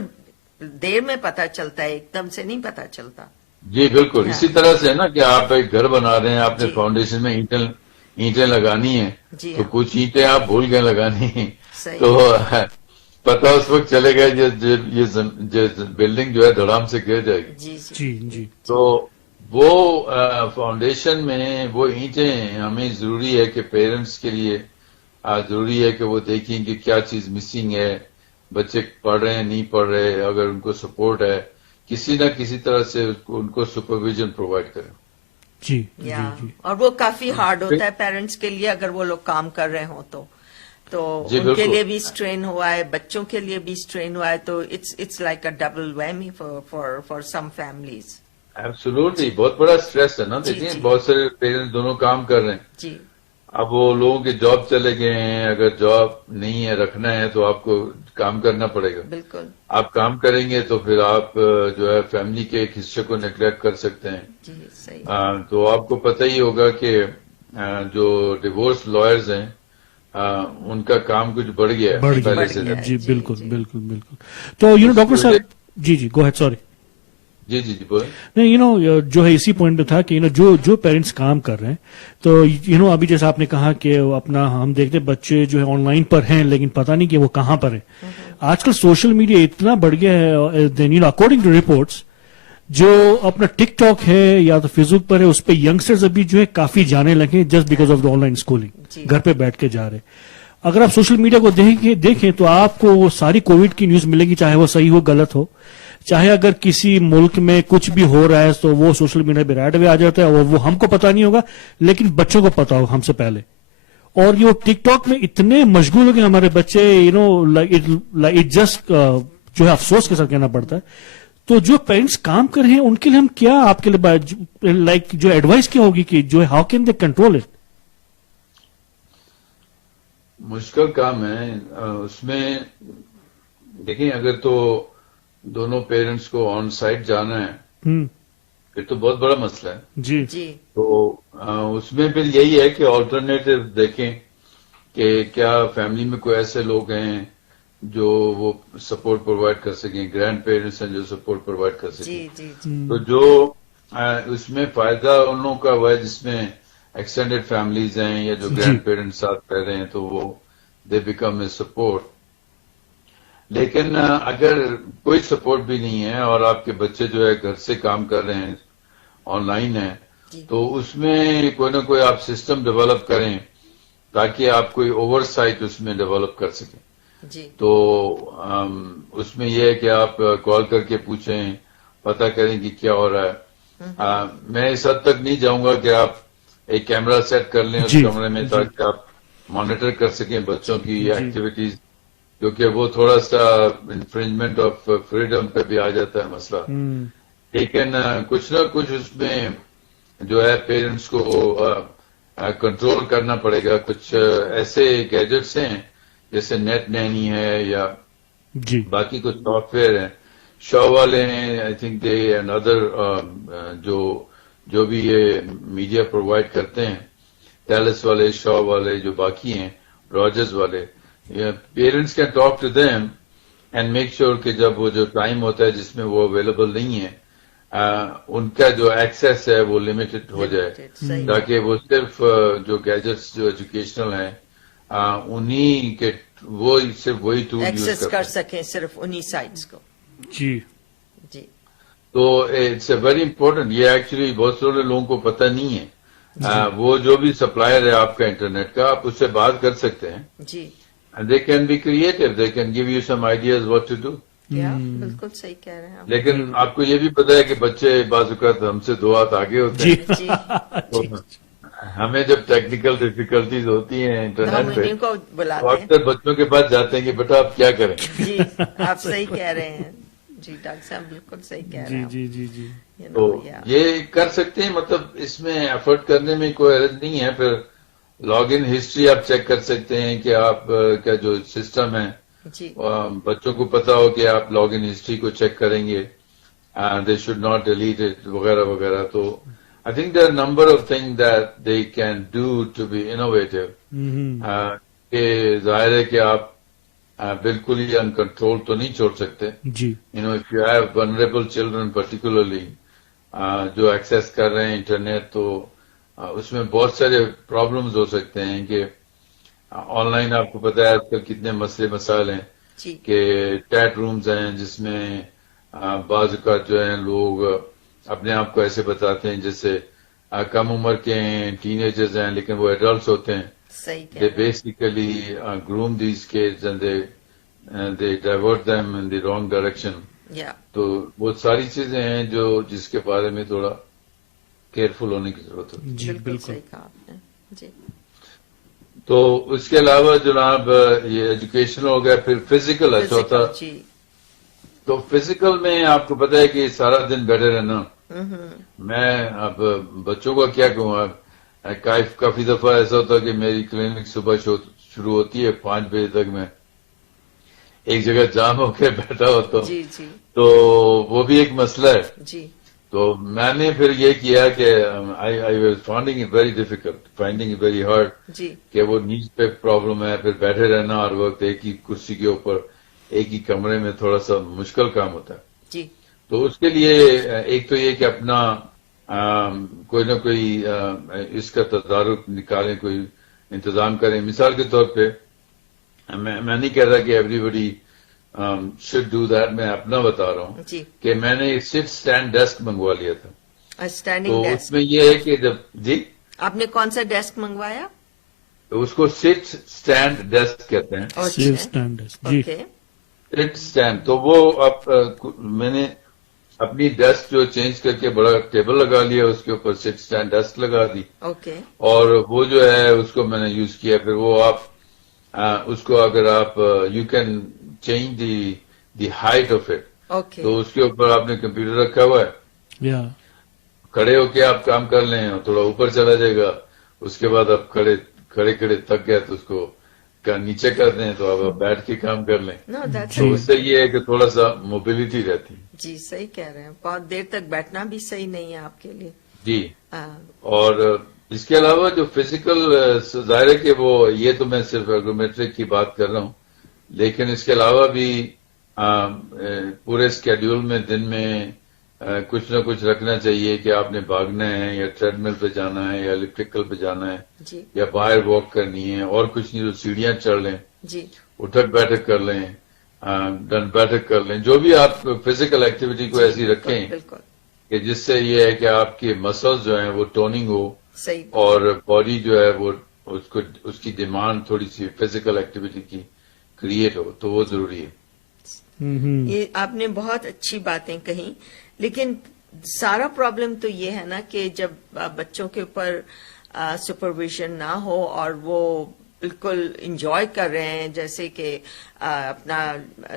دیر میں پتا چلتا ہے, ایک دم سے نہیں پتا چلتا. جی بالکل. اسی طرح سے نا کہ آپ ایک گھر بنا رہے ہیں, آپ نے فاؤنڈیشن میں اینٹیں لگانی ہیں, تو کچھ اینٹیں آپ بھول گئے لگانی ہیں, تو پتہ اس وقت چلے گا یہ بلڈنگ جو ہے دھڑام سے گر جائے گی. جی. تو وہ فاؤنڈیشن میں وہ اینٹیں ہمیں ضروری ہے کہ پیرنٹس کے لیے ضروری ہے کہ وہ دیکھیں کہ کیا چیز مسنگ ہے, بچے پڑھ رہے ہیں نہیں پڑھ رہے, اگر ان کو سپورٹ ہے کسی نہ کسی طرح سے ان کو سپرویژن پرووائڈ کریں. جی. اور وہ کافی ہارڈ ہوتا ہے پیرنٹس کے لیے اگر وہ لوگ کام کر رہے ہوں تو ان کے لیے بھی اسٹرین ہوا ہے, بچوں کے لیے بھی اسٹرین ہوا ہے, تو it's like a double whammy for some families. Absolutely. بہت بڑا اسٹریس ہے نا. دیکھیں بہت سارے پیرنٹس دونوں کام کر رہے ہیں, اب وہ لوگوں کے جاب چلے گئے ہیں, اگر جاب نہیں ہے رکھنا ہے تو آپ کو کام کرنا پڑے گا. بالکل. آپ کام کریں گے تو پھر آپ جو ہے فیملی کے ایک حصے کو نیگلیکٹ کر سکتے ہیں. جی صحیح. تو آپ کو پتہ ہی ہوگا کہ جو ڈیورس لائرز ہیں ان کا کام کچھ بڑھ گیا ہے پہلے سے. جی بالکل. تو ڈاکٹر صاحب جی گو ہیڈ. سوری. جی بولیں. نہیں جو ہے اسی پوائنٹ پہ تھا کہ جو پیرنٹس کام کر رہے ہیں تو ابھی جیسا آپ نے کہا کہ اپنا ہم دیکھتے بچے جو ہے آن لائن پر ہیں لیکن پتہ نہیں کہ وہ کہاں پر ہیں. آج کل سوشل میڈیا اتنا بڑھ گیا ہے, اکارڈنگ ٹو رپورٹس جو اپنا ٹک ٹاک ہے یا تو فیس بک پر ہے اس پہ ینگسٹرز ابھی جو ہے کافی جانے لگے just because of the online schooling, گھر پہ بیٹھ کے جا رہے. اگر آپ سوشل میڈیا کو دیکھیں تو آپ کو وہ ساری کووڈ کی نیوز ملے گی, چاہے وہ صحیح ہو غلط ہو, چاہے اگر کسی ملک میں کچھ بھی ہو رہا ہے تو وہ سوشل میڈیا پہ رائٹ اوے آ جاتا ہے, وہ ہم کو پتا نہیں ہوگا لیکن بچوں کو پتا ہوگا ہم سے پہلے. اور یہ ٹک ٹاک میں اتنے مشغول ہو گئے ہمارے بچے, جسٹ جو ہے افسوس کے ساتھ کہنا پڑتا ہے. تو جو پیرنٹس کام کر رہے ہیں ان کے لیے ہم کیا آپ کے لیے جو ایڈوائس کیا ہوگی کہ جو ہے how can they control it? مشکل کام ہے اس میں. دیکھیں اگر تو دونوں پیرنٹس کو آن سائٹ جانا ہے پھر تو بہت بڑا مسئلہ ہے. جی. تو اس میں پھر یہی ہے کہ آلٹرنیٹو دیکھیں کہ کیا فیملی میں کوئی ایسے لوگ ہیں جو وہ سپورٹ پرووائڈ کر سکیں، گرینڈ پیرنٹس ہیں جو سپورٹ پرووائڈ کر سکیں. جی جی جی تو جو اس میں فائدہ ان لوگوں کا ہوا ہے جس میں ایکسٹینڈیڈ فیملیز ہیں یا جو گرینڈ پیرنٹس ساتھ رہ رہے ہیں تو وہ دے بیکم اے سپورٹ. لیکن اگر کوئی سپورٹ بھی نہیں ہے اور آپ کے بچے جو ہے گھر سے کام کر رہے ہیں، آن لائن ہے، تو اس میں کوئی نہ کوئی آپ سسٹم ڈیولپ کریں تاکہ آپ کوئی اوور سائٹ اس میں ڈیولپ کر سکیں. جی تو اس میں یہ ہے کہ آپ کال کر کے پوچھیں، پتہ کریں کہ کیا ہو رہا ہے. میں اس حد تک نہیں جاؤں گا کہ آپ ایک کیمرہ سیٹ کر لیں اس کمرے میں تاکہ آپ مانیٹر کر سکیں بچوں کی ایکٹیویٹیز، کیونکہ وہ تھوڑا سا انفرنجمنٹ آف فریڈم پہ بھی آ جاتا ہے مسئلہ. لیکن کچھ نہ کچھ اس میں جو ہے پیرنٹس کو کنٹرول کرنا پڑے گا. کچھ ایسے گیجٹس ہیں جیسے نیٹ نینی ہے یا باقی کچھ سافٹ ویئر ہیں، شو والے ہیں، I think they and other جو بھی یہ میڈیا پرووائڈ کرتے ہیں، ٹیلس والے، شو والے، جو باقی ہیں، راجرز والے، parents can talk to them and make sure کہ جب وہ جو ٹائم ہوتا ہے جس میں وہ اویلیبل نہیں ہے ان کا جو ایکسیس ہے وہ لمیٹڈ ہو جائے، تاکہ وہ صرف جو گیجٹس جو ایجوکیشنل ہیں انہی کے وہ صرف وہی ٹول ایکسس کر سکیں صرف انہی سائٹس کو. جی جی تو اٹس اے ویری امپورٹنٹ. یہ ایکچولی بہت سارے لوگوں کو پتہ نہیں ہے. وہ جو بھی سپلائر ہے آپ کا انٹرنیٹ کا، آپ اس سے بات کر سکتے ہیں. جی they can be creative, they can give you some ideas what to do. بالکل صحیح کہہ رہے ہیں آپ. لیکن آپ کو یہ بھی پتا ہے کہ بچے بعض اوقات ہم سے 2 ہاتھ آگے ہوتے ہیں. جی تو ہمیں جب ٹیکنیکل ڈیفیکلٹیز ہوتی ہیں انٹرنیٹ پہ کو تو بلاتے ہیں. اکثر بچوں کے پاس جاتے ہیں کہ بیٹا آپ کیا کریں. جی آپ صحیح کہہ رہے ہیں. جی ڈاکٹر صاحب بالکل صحیح کہہ رہے ہیں. جی جی جی تو یہ کر سکتے ہیں، مطلب اس میں ایفرٹ کرنے میں کوئی حرج نہیں ہے. پھر لاگ ان ہسٹری آپ چیک کر سکتے ہیں کہ آپ کا جو سسٹم ہے بچوں کو پتا ہو کہ آپ لاگ ان ہسٹری کو چیک کریں گے، they should not delete it وغیرہ وغیرہ. تو I think there are number of thing that they can do to be innovative. کہ ظاہر ہے کہ آپ بالکل ہی انکنٹرول تو نہیں چھوڑ سکتے. جی if you have vulnerable children particularly جو ایکسیس کر رہے ہیں انٹرنیٹ، تو اس میں بہت سارے پرابلمز ہو سکتے ہیں. کہ آن لائن آپ کو پتا ہے آج کل کتنے مسئلے مسائل ہیں کہ چیٹ رومز ہیں جس میں بعض اوقات جو ہیں لوگ اپنے آپ کو ایسے بتاتے ہیں جیسے کم عمر کے ہیں، ٹین ایجرز ہیں، لیکن وہ ایڈلٹس ہوتے ہیں. They basically groom these kids and they divert them in the wrong direction. تو وہ ساری چیزیں ہیں جس کے بارے میں تھوڑا کیئرفل ہونے کی ضرورت ہوتی ہے. جی بالکل. جی تو اس کے علاوہ جناب یہ ایجوکیشن ہو گیا، پھر فزیکل ہے چوتھا. تو فزیکل میں آپ کو پتا ہے کہ سارا دن بیٹھے رہنا. میں اب بچوں کا کیا کہوں، کافی دفعہ ایسا ہوتا ہے کہ میری کلینک صبح شروع ہوتی ہے 5 بجے تک، میں ایک جگہ جام ہو کے بیٹھا ہوتا ہوں. تو وہ بھی ایک مسئلہ ہے. تو میں نے پھر یہ کیا کہ I was finding it very difficult, finding it very hard کہ وہ نیز پہ پرابلم ہے، پھر بیٹھے رہنا ہر وقت ایک ہی کرسی کے اوپر ایک ہی کمرے میں تھوڑا سا مشکل کام ہوتا ہے. تو اس کے لیے ایک تو یہ کہ اپنا کوئی نہ کوئی اس کا تدارک نکالیں، کوئی انتظام کریں. مثال کے طور پہ میں نہیں کہہ رہا کہ everybody should do that, میں اپنا بتا رہا ہوں کہ میں نے سٹ اسٹینڈ ڈیسک منگوا لیا تھا. تو اس میں یہ ہے کہ جب آپ نے کون سا ڈیسک منگوایا؟ اس کو سٹ اسٹینڈ ڈیسک کہتے ہیں. سٹ اسٹینڈ. تو وہ میں نے اپنی ڈیسک جو چینج کر کے بڑا ٹیبل لگا لیا، اس کے اوپر سٹ اسٹینڈ ڈیسک لگا دی. اور وہ جو ہے اس کو میں نے یوز کیا. پھر وہ آپ اس کو اگر آپ you can change the height of it. تو اس کے اوپر آپ نے کمپیوٹر رکھا ہوا ہے، کھڑے ہو کے آپ کام کر لیں، تھوڑا اوپر چلا جائے گا. اس کے بعد آپ کھڑے تھک گئے تو اس کو نیچے کر دیں، تو آپ بیٹھ کے کام کر لیں. تو اس سے یہ ہے کہ تھوڑا سا موبلٹی رہتی. جی صحیح کہہ رہے ہیں، بہت دیر تک بیٹھنا بھی صحیح نہیں ہے آپ کے لیے. جی اور اس کے علاوہ جو فزیکل ظاہر ہے کہ وہ یہ تو میں صرف ایگرومیٹرک کی بات کر رہا ہوں، لیکن اس کے علاوہ بھی پورے اسکیڈول میں دن میں کچھ نہ کچھ رکھنا چاہیے کہ آپ نے بھاگنا ہے یا ٹریڈ مل پہ جانا ہے یا الیپٹیکل پہ جانا ہے یا باہر واک کرنی ہے اور کچھ نہیں تو سیڑھیاں چڑھ لیں, اٹھک بیٹھک کر لیں, ڈن بیٹھک کر لیں, جو بھی آپ فزیکل ایکٹیویٹی کو ایسی رکھیں کہ جس سے یہ ہے کہ آپ کے مسلز جو ہیں وہ ٹوننگ ہو اور باڈی جو ہے وہ اس کی ڈیمانڈ تھوڑی سی فزیکل ایکٹیویٹی کی کریٹ ہو, تو وہ ضروری ہے. یہ آپ نے بہت اچھی باتیں کہیں, لیکن سارا پرابلم تو یہ ہے نا کہ جب بچوں کے اوپر سپرویژن نہ ہو اور وہ بالکل انجوائے کر رہے ہیں, جیسے کہ اپنا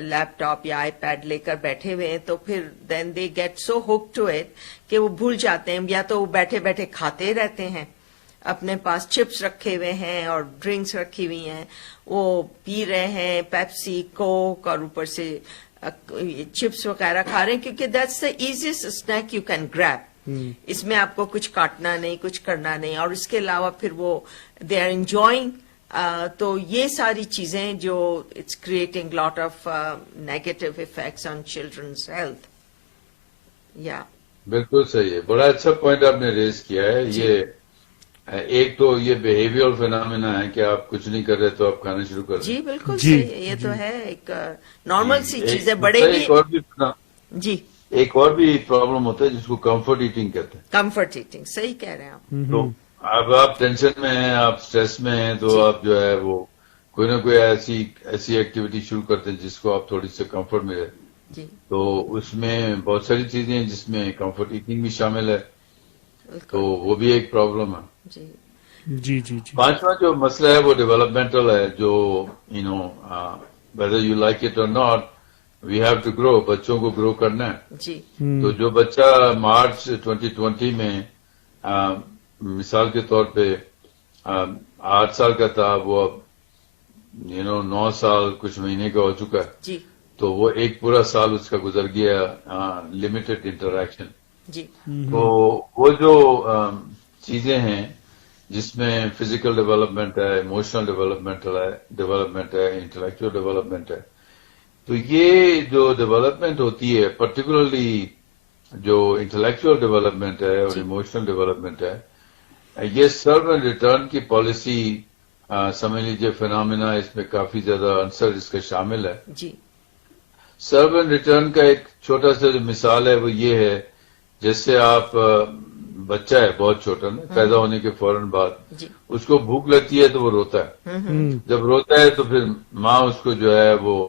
لیپ ٹاپ یا آئی پیڈ لے کر بیٹھے ہوئے ہیں, تو پھر then they get so hook to it کہ وہ بھول جاتے ہیں, یا تو وہ بیٹھے بیٹھے کھاتے رہتے ہیں, اپنے پاس چپس رکھے ہوئے ہیں اور ڈرنکس رکھی ہوئی ہیں, وہ پی رہے ہیں پیپسی کوک اور اوپر سے چپس وغیرہ کھا رہے ہیں, کیونکہ that's the easiest snack you can grab. اس میں آپ کو کچھ کاٹنا نہیں, کچھ کرنا نہیں, اور اس کے علاوہ پھر وہ دے آر انجوائنگ. تو یہ ساری چیزیں جو it's creating lot of negative effects on children's health. یا بالکل صحیح ہے, بڑا اچھا پوائنٹ آپ نے ریز کیا ہے. یہ ایک تو یہ بیہیویئر فینامنا ہے کہ آپ کچھ نہیں کر رہے تو آپ کھانا شروع کر رہے. جی بالکل صحیح, یہ تو ہے ایک نارمل سی چیز ہے. بڑے بھی جی ایک اور بھی پرابلم ہوتا ہے جس کو کمفرٹ ایٹنگ کہتے ہیں. کمفرٹ ایٹنگ, صحیح کہہ رہے ہیں آپ. تو اب آپ ٹینشن میں ہیں, آپ اسٹریس میں ہیں, تو آپ جو ہے وہ کوئی نہ کوئی ایسی ایکٹیویٹی شروع کرتے ہیں جس کو آپ تھوڑی سی کمفرٹ ملے. تو اس میں بہت ساری چیزیں ہیں جس میں کمفرٹ ایٹنگ بھی شامل ہے, تو وہ بھی ایک پرابلم ہے. جی جی جی. پانچواں جو مسئلہ ہے وہ ڈیولپمنٹل ہے, جو whether you like it or not we have to grow. بچوں کو گرو کرنا ہے. جی. تو جو بچہ مارچ 2020 میں مثال کے طور پہ 8 سال کا تھا, وہ اب 9 سال کچھ مہینے کا ہو چکا ہے. جی. تو وہ ایک پورا سال اس کا گزر گیا لمیٹڈ انٹریکشن. جی. تو وہ جو چیزیں ہیں جس میں فزیکل ڈیولپمنٹ ہے, ایموشنل ڈیولپمنٹ ہے, انٹلیکچوئل ڈیولپمنٹ ہے, تو یہ جو ڈیولپمنٹ ہوتی ہے پرٹیکولرلی جو انٹلیکچوئل ڈیولپمنٹ ہے اور ایموشنل ڈیولپمنٹ ہے, یہ سرو اینڈ ریٹرن کی پالیسی سمجھ لیجیے فینامنا, اس میں کافی زیادہ عنصر اس کا شامل ہے. جی. سرو اینڈ ریٹرن کا ایک چھوٹا سا جو مثال ہے وہ یہ ہے, جیسے آپ بچہ ہے بہت چھوٹا نا, پیدا ہونے کے فوراً بعد اس کو بھوک لگتی ہے تو وہ روتا ہے. جب روتا ہے تو پھر ماں اس کو جو ہے وہ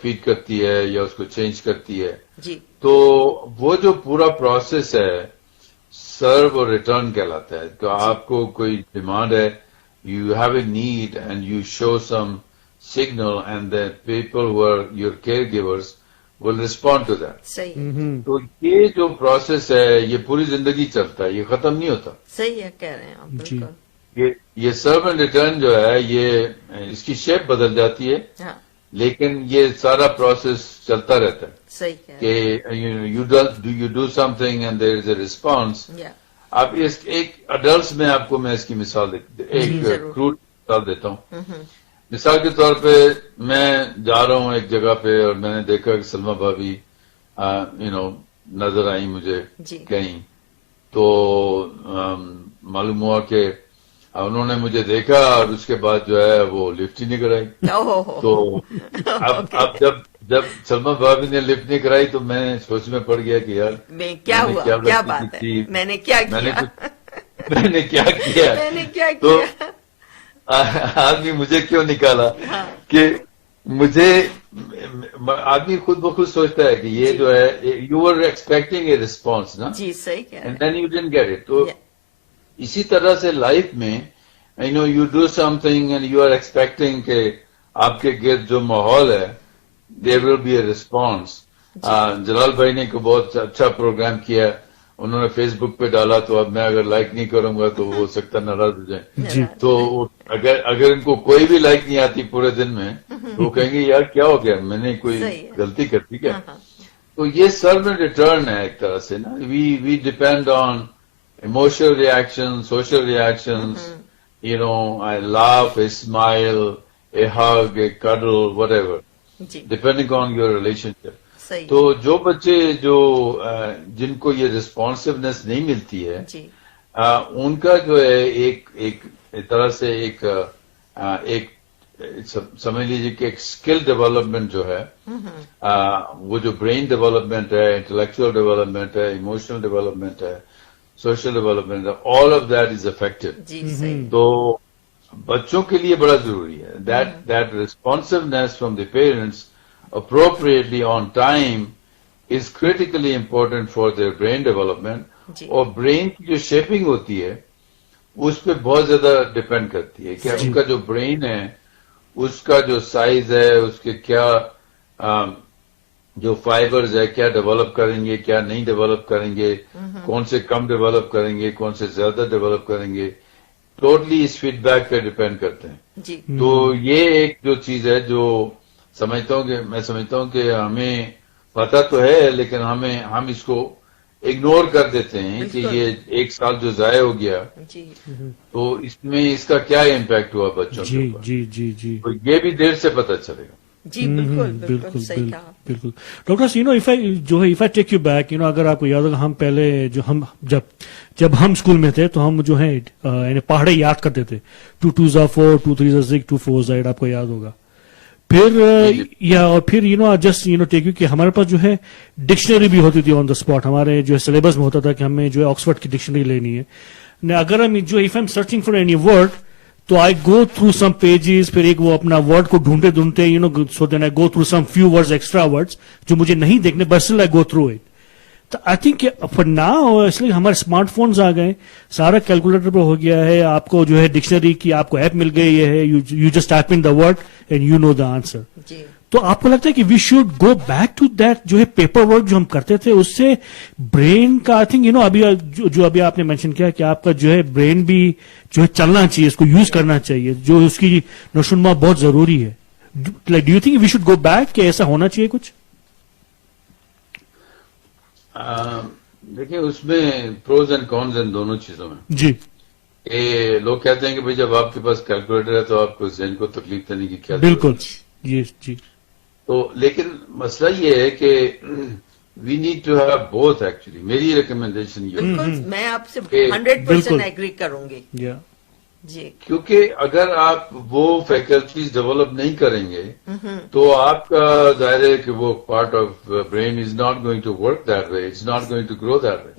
فیڈ کرتی ہے یا اس کو چینج کرتی ہے. تو وہ جو پورا پروسیس ہے سرو اور ریٹرن کہلاتا ہے. تو آپ کو کوئی ڈیمانڈ ہے, you have a need and you show some signal and that people who are your caregivers will respond to that. صحیح. تو یہ جو پروسیس ہے یہ پوری زندگی چلتا ہے, یہ ختم نہیں ہوتا. صحیح ہے, کہہ رہے ہیں آپ بالکل. یہ سرو اینڈ ریٹرن جو ہے یہ اس کی شیپ بدل جاتی ہے, لیکن یہ سارا پروسیس چلتا رہتا ہے. صحیح کہ you do something and there is a response. اب ایک اڈلٹس میں آپ کو میں اس کی مثال ایک کروڈ مثال دیتا ہوں. مثال کے طور پہ میں جا رہا ہوں ایک جگہ پہ اور میں نے دیکھا کہ سلمہ بھابھی نظر آئی مجھے کہیں, تو معلوم ہوا کہ انہوں نے مجھے دیکھا اور اس کے بعد جو ہے وہ لفٹ ہی نہیں کرائی. تو اب جب سلمہ بھابھی نے لفٹ نہیں کرائی تو میں سوچ میں پڑ گیا کہ یار کیا بات ہے, میں نے کیا کیا. تو آدمی مجھے کیوں نکالا کہ مجھے آدمی خود بخود سوچتا ہے کہ یہ جو ہے you are expecting a response نا, جی صحیح کہہ رہے ہیں, and then you didn't get it. تو اسی طرح سے لائف میں you do something and you are expecting کہ آپ کے گرد جو ماحول ہے دیر ول بی اے ریسپانس. جلال بھائی نے کو بہت اچھا پروگرام کیا, انہوں نے فیس بک پہ ڈالا, تو اب میں اگر لائک نہیں کروں گا تو وہ سکتا ناراض ہو جائیں. تو اگر ان کو کوئی بھی لائک نہیں آتی پورے دن میں تو وہ کہیں گے یار کیا ہو گیا, میں نے کوئی غلطی کر دی کیا. تو یہ سرو اینڈ ریٹرن ہے ایک طرح سے نا. We depend on emotional reaction, social reaction, I laugh, a smile, a hug, a cuddle, whatever, جی depending on your relationship. صحیح تو جو بچے جن کو یہ ریسپانسونیس نہیں ملتی ہے جی ان کا جو ہے ایک طرح سے ایک سمجھ لیجیے کہ ایک اسکل ڈیولپمنٹ جو ہے وہ جو برین ڈیولپمنٹ ہے، انٹلیکچوئل ڈیولپمنٹ ہے، ایموشنل ڈیولپمنٹ ہے، سوشل ڈیولپمنٹ ہے، all of that is affected. جی صحیح تو بچوں کے لیے بڑا ضروری ہے that responsiveness from the parents appropriately on time is critically important for their brain development. جی اور برین کی جو شیپنگ ہوتی ہے اس پہ بہت زیادہ ڈپینڈ کرتی ہے کہ ان کا جو برین ہے اس کا جو سائز ہے، اس کے کیا جو فائبرز ہے کیا ڈیولپ کریں گے، کیا نہیں ڈیولپ کریں گے، کون سے کم ڈیولپ کریں گے، کون سے زیادہ ڈیولپ کریں گے، ٹوٹلی اس فیڈ بیک پہ ڈپینڈ کرتے ہیں. جی تو یہ ایک جو چیز ہے جو میں سمجھتا ہوں کہ ہمیں پتا تو ہے لیکن ہم اس کو اگنور کر دیتے ہیں کہ یہ ایک سال جو ضائع ہو گیا جی تو اس میں اس کا کیا امپیکٹ ہوا بچوں کے جی اوپر، جی جی جی تو یہ بھی دیر سے پتہ چلے گا. جی بالکل بالکل صحیح کہا. بالکل. Doctor if I take you back, اگر آپ کو یاد ہوگا ہم پہلے جب ہم اسکول میں تھے تو ہم جو ہے یعنی پہاڑے یاد کرتے تھے 2 2s are 4 2 3s are 6 2 4s are 8، آپ کو یاد ہوگا. پھر جسٹ ٹیک یو کہ ہمارے پاس جو ہے ڈکشنری بھی ہوتی تھی آن دا اسپاٹ، ہمارے جو ہے سلیبس میں ہوتا تھا کہ ہمیں جو ہے آکسفورڈ کی ڈکشنری لینی ہے. اگر ہم جو if I'm searching for any word تو آئی گو تھرو سم پیجز، پھر ایک وہ اپنا ورڈ کو ڈھونڈتے so then I go through some few words extra words جو مجھے نہیں دیکھنے، but still I go through it. تو آئی تھنک فار ناؤ اس لیے ہمارے اسمارٹ فونز آ گئے، سارا کیلکولیٹر پہ ہو گیا ہے، آپ کو جو ہے ڈکشنری کی آپ کو ایپ مل گئی ہے، you just type in the word and you know the answer. جی تو آپ کو لگتا ہے کہ we should go back to that جو ہے پیپر ورک جو ہم کرتے تھے، اس سے برین کا آئی تھنک ابھی جو ابھی آپ نے مینشن کیا کہ آپ کا جو ہے برین بھی جو ہے چلنا چاہیے، اس کو یوز کرنا چاہیے، جو اس کی نشوونما بہت ضروری ہے. Do you think we should go back کہ ایسا ہونا چاہیے کچھ؟ دیکھیں اس میں پروز اینڈ کونز ان دونوں چیزوں میں. جی لوگ کہتے ہیں کہ بھائی جب آپ کے پاس کیلکولیٹر ہے تو آپ کو ذہن کو تکلیف دینے کی کیا بالکل. جی جی تو لیکن مسئلہ یہ ہے کہ we need to have both. Actually میری ریکمینڈیشن یہ بالکل میں آپ سے 100% ایگری کروں گی. جی کیونکہ اگر آپ وہ فیکلٹیز ڈیولپ نہیں کریں گے تو آپ کا ظاہر ہے کہ وہ part of brain is not going to work that way, it's not going to grow that way.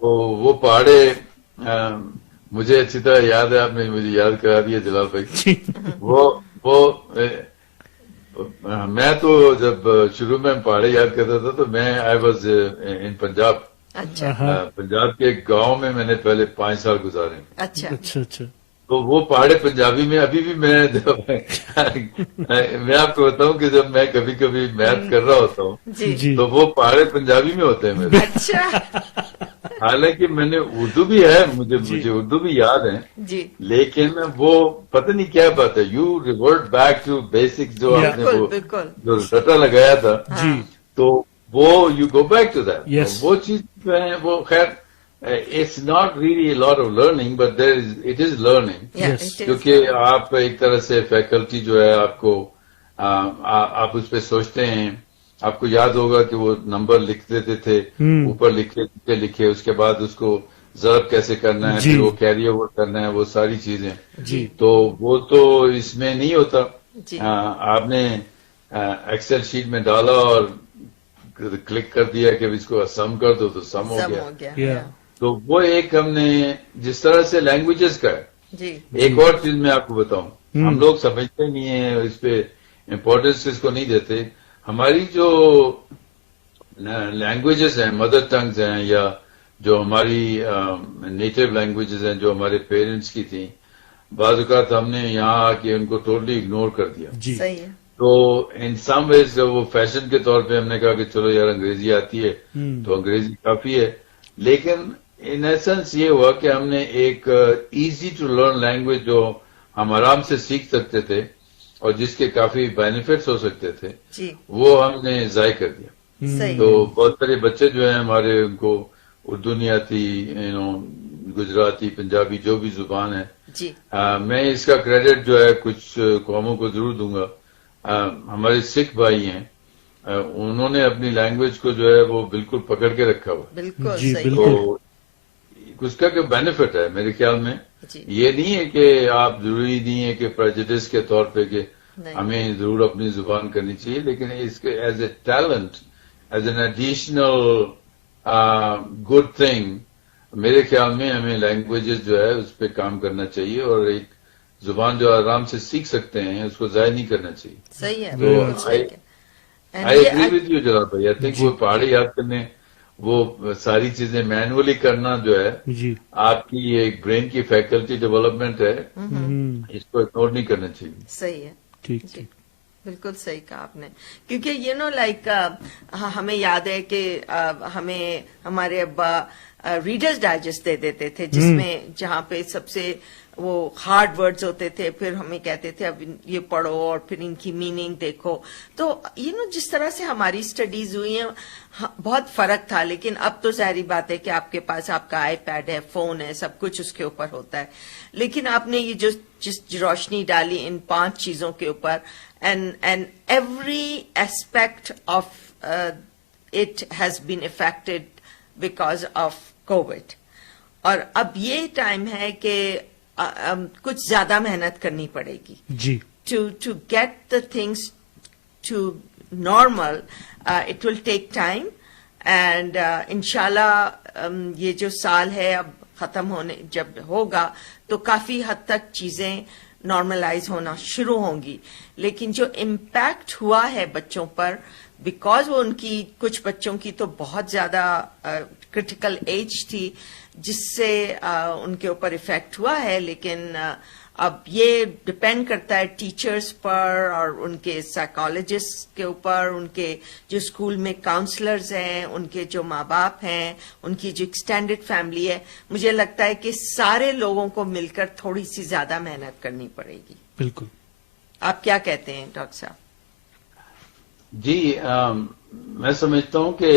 تو وہ پہاڑے مجھے اچھی طرح یاد ہے، آپ نے مجھے یاد کرا دیا جلال بھائی. وہ میں تو جب شروع میں پہاڑے یاد کرتا تھا تو میں آئی واز ان پنجاب. اچھا پنجاب کے ایک گاؤں میں نے پہلے 5 سال گزارے. اچھا اچھا اچھا. تو وہ پہاڑے پنجابی میں ابھی بھی میں آپ کو بتاؤں کہ جب میں کبھی کبھی میتھ کر رہا ہوتا ہوں جی تو وہ پہاڑے پنجابی میں ہوتے ہیں میرے. اچھا حالانکہ میں نے اردو بھی ہے، مجھے اردو بھی یاد ہے، جی لیکن وہ پتہ نہیں کیا بات ہے، you revert back to basic جو آپ نے بالکل جو رٹا لگایا تھا. جی تو وہ you go back to that. Yes. وہ چیز جو ہے وہ خیر it's not really a lot of learning but it is learning. کیونکہ آپ ایک طرح سے فیکلٹی جو ہے آپ کو آپ اس پہ سوچتے ہیں. آپ کو یاد ہوگا کہ وہ نمبر لکھ دیتے تھے، اوپر لکھے اس کے بعد اس کو ضرب کیسے کرنا ہے، پھر وہ کیری اوور کرنا ہے، وہ ساری چیزیں. تو وہ تو اس میں نہیں ہوتا. آپ نے ایکسل شیٹ میں ڈالا اور کلک کر دیا کہ اس کو سم کر دو تو سم ہو گیا. تو وہ ایک ہم نے جس طرح سے لینگویجز کا ہے. ایک اور چیز میں آپ کو بتاؤں، ہم لوگ سمجھتے نہیں ہیں، اس پہ امپورٹینس اس کو نہیں دیتے. ہماری جو لینگویجز ہیں، مدر ٹنگز ہیں، یا جو ہماری نیٹو لینگویجز ہیں جو ہمارے پیرنٹس کی تھیں، بعض اوقات ہم نے یہاں آ کے ان کو ٹوٹلی اگنور کر دیا. صحیح ہے. تو ان سم ویز وہ فیشن کے طور پہ ہم نے کہا کہ چلو یار انگریزی آتی ہے تو انگریزی کافی ہے. لیکن ان ایسنس یہ ہوا کہ ہم نے ایک ایزی ٹو لرن لینگویج جو ہم آرام سے سیکھ سکتے تھے اور جس کے کافی بینیفٹس ہو سکتے تھے وہ ہم نے ضائع کر دیا. تو بہت سارے بچے جو ہیں ہمارے، ان کو اردو نہیں آتی، گجراتی پنجابی جو بھی زبان ہے جی میں اس کا کریڈٹ جو ہے کچھ قوموں کو ضرور دوں گا. ہمارے سکھ بھائی ہیں انہوں نے اپنی لینگویج کو جو ہے وہ بالکل پکڑ کے رکھا ہوا. بالکل جی، صحیح. تو اس کا کوئی بینیفٹ ہے میرے خیال میں. جی یہ نہیں ہے کہ آپ ضروری نہیں ہے کہ پریجڈس کے طور پہ کہ نہیں. ہمیں ضرور اپنی زبان کرنی چاہیے, لیکن اس کے as a talent, as an additional good thing میرے خیال میں ہمیں لینگویجز جو ہے اس پہ کام کرنا چاہیے, اور ایک زبان جو آرام سے سیکھ سکتے ہیں اس کو ضائع نہیں کرنا چاہیے. صحیح ہے, تو بالکل صحیح ہے. آئی ایگری ود یو جناب بھائی. آئی تھنک وہ پہاڑی یاد کرنے, وہ ساری چیزیں مینولی کرنا جو ہے جی آپ کی ایک برین کی فیکلٹی ڈیولپمنٹ ہے, اس کو اگنور نہیں کرنا چاہیے. صحیح ہے. ٹھیک جی ٹھیک. بالکل صحیح کہا آپ نے, کیونکہ لائک ہمیں یاد ہے کہ ہمیں ہمارے ابا ریڈرز ڈائجسٹ دے دیتے تھے جس میں جہاں پہ سب سے وہ ہارڈ ورڈز ہوتے تھے, پھر ہمیں کہتے تھے اب یہ پڑھو اور پھر ان کی میننگ دیکھو. تو جس طرح سے ہماری اسٹڈیز ہوئی ہیں بہت فرق تھا, لیکن اب تو ظاہری بات ہے کہ آپ کے پاس آپ کا آئی پیڈ ہے, فون ہے, سب کچھ اس کے اوپر ہوتا ہے. لیکن آپ نے یہ جس روشنی ڈالی ان 5 چیزوں کے اوپر, and every aspect of it has been affected because of COVID. اور اب یہ ٹائم ہے کہ کچھ زیادہ محنت کرنی پڑے گی جی to get the things to normal. It will take time, and انشاءاللہ یہ جو سال ہے اب ختم ہونے جب ہوگا تو کافی حد تک چیزیں نارملائز ہونا شروع ہوں گی. لیکن جو امپیکٹ ہوا ہے بچوں پر, بیکاز وہ ان کی کچھ بچوں کی تو بہت زیادہ کرٹیکل ایج تھی جس سے ان کے اوپر افیکٹ ہوا ہے, لیکن اب یہ ڈپینڈ کرتا ہے ٹیچرز پر اور ان کے سائیکالوجسٹ کے اوپر, ان کے جو اسکول میں کاؤنسلرز ہیں, ان کے جو ماں باپ ہیں, ان کی جو ایکسٹینڈڈ فیملی ہے. مجھے لگتا ہے کہ سارے لوگوں کو مل کر تھوڑی سی زیادہ محنت کرنی پڑے گی. بالکل. آپ کیا کہتے ہیں ڈاکٹر صاحب؟ جی میں سمجھتا ہوں کہ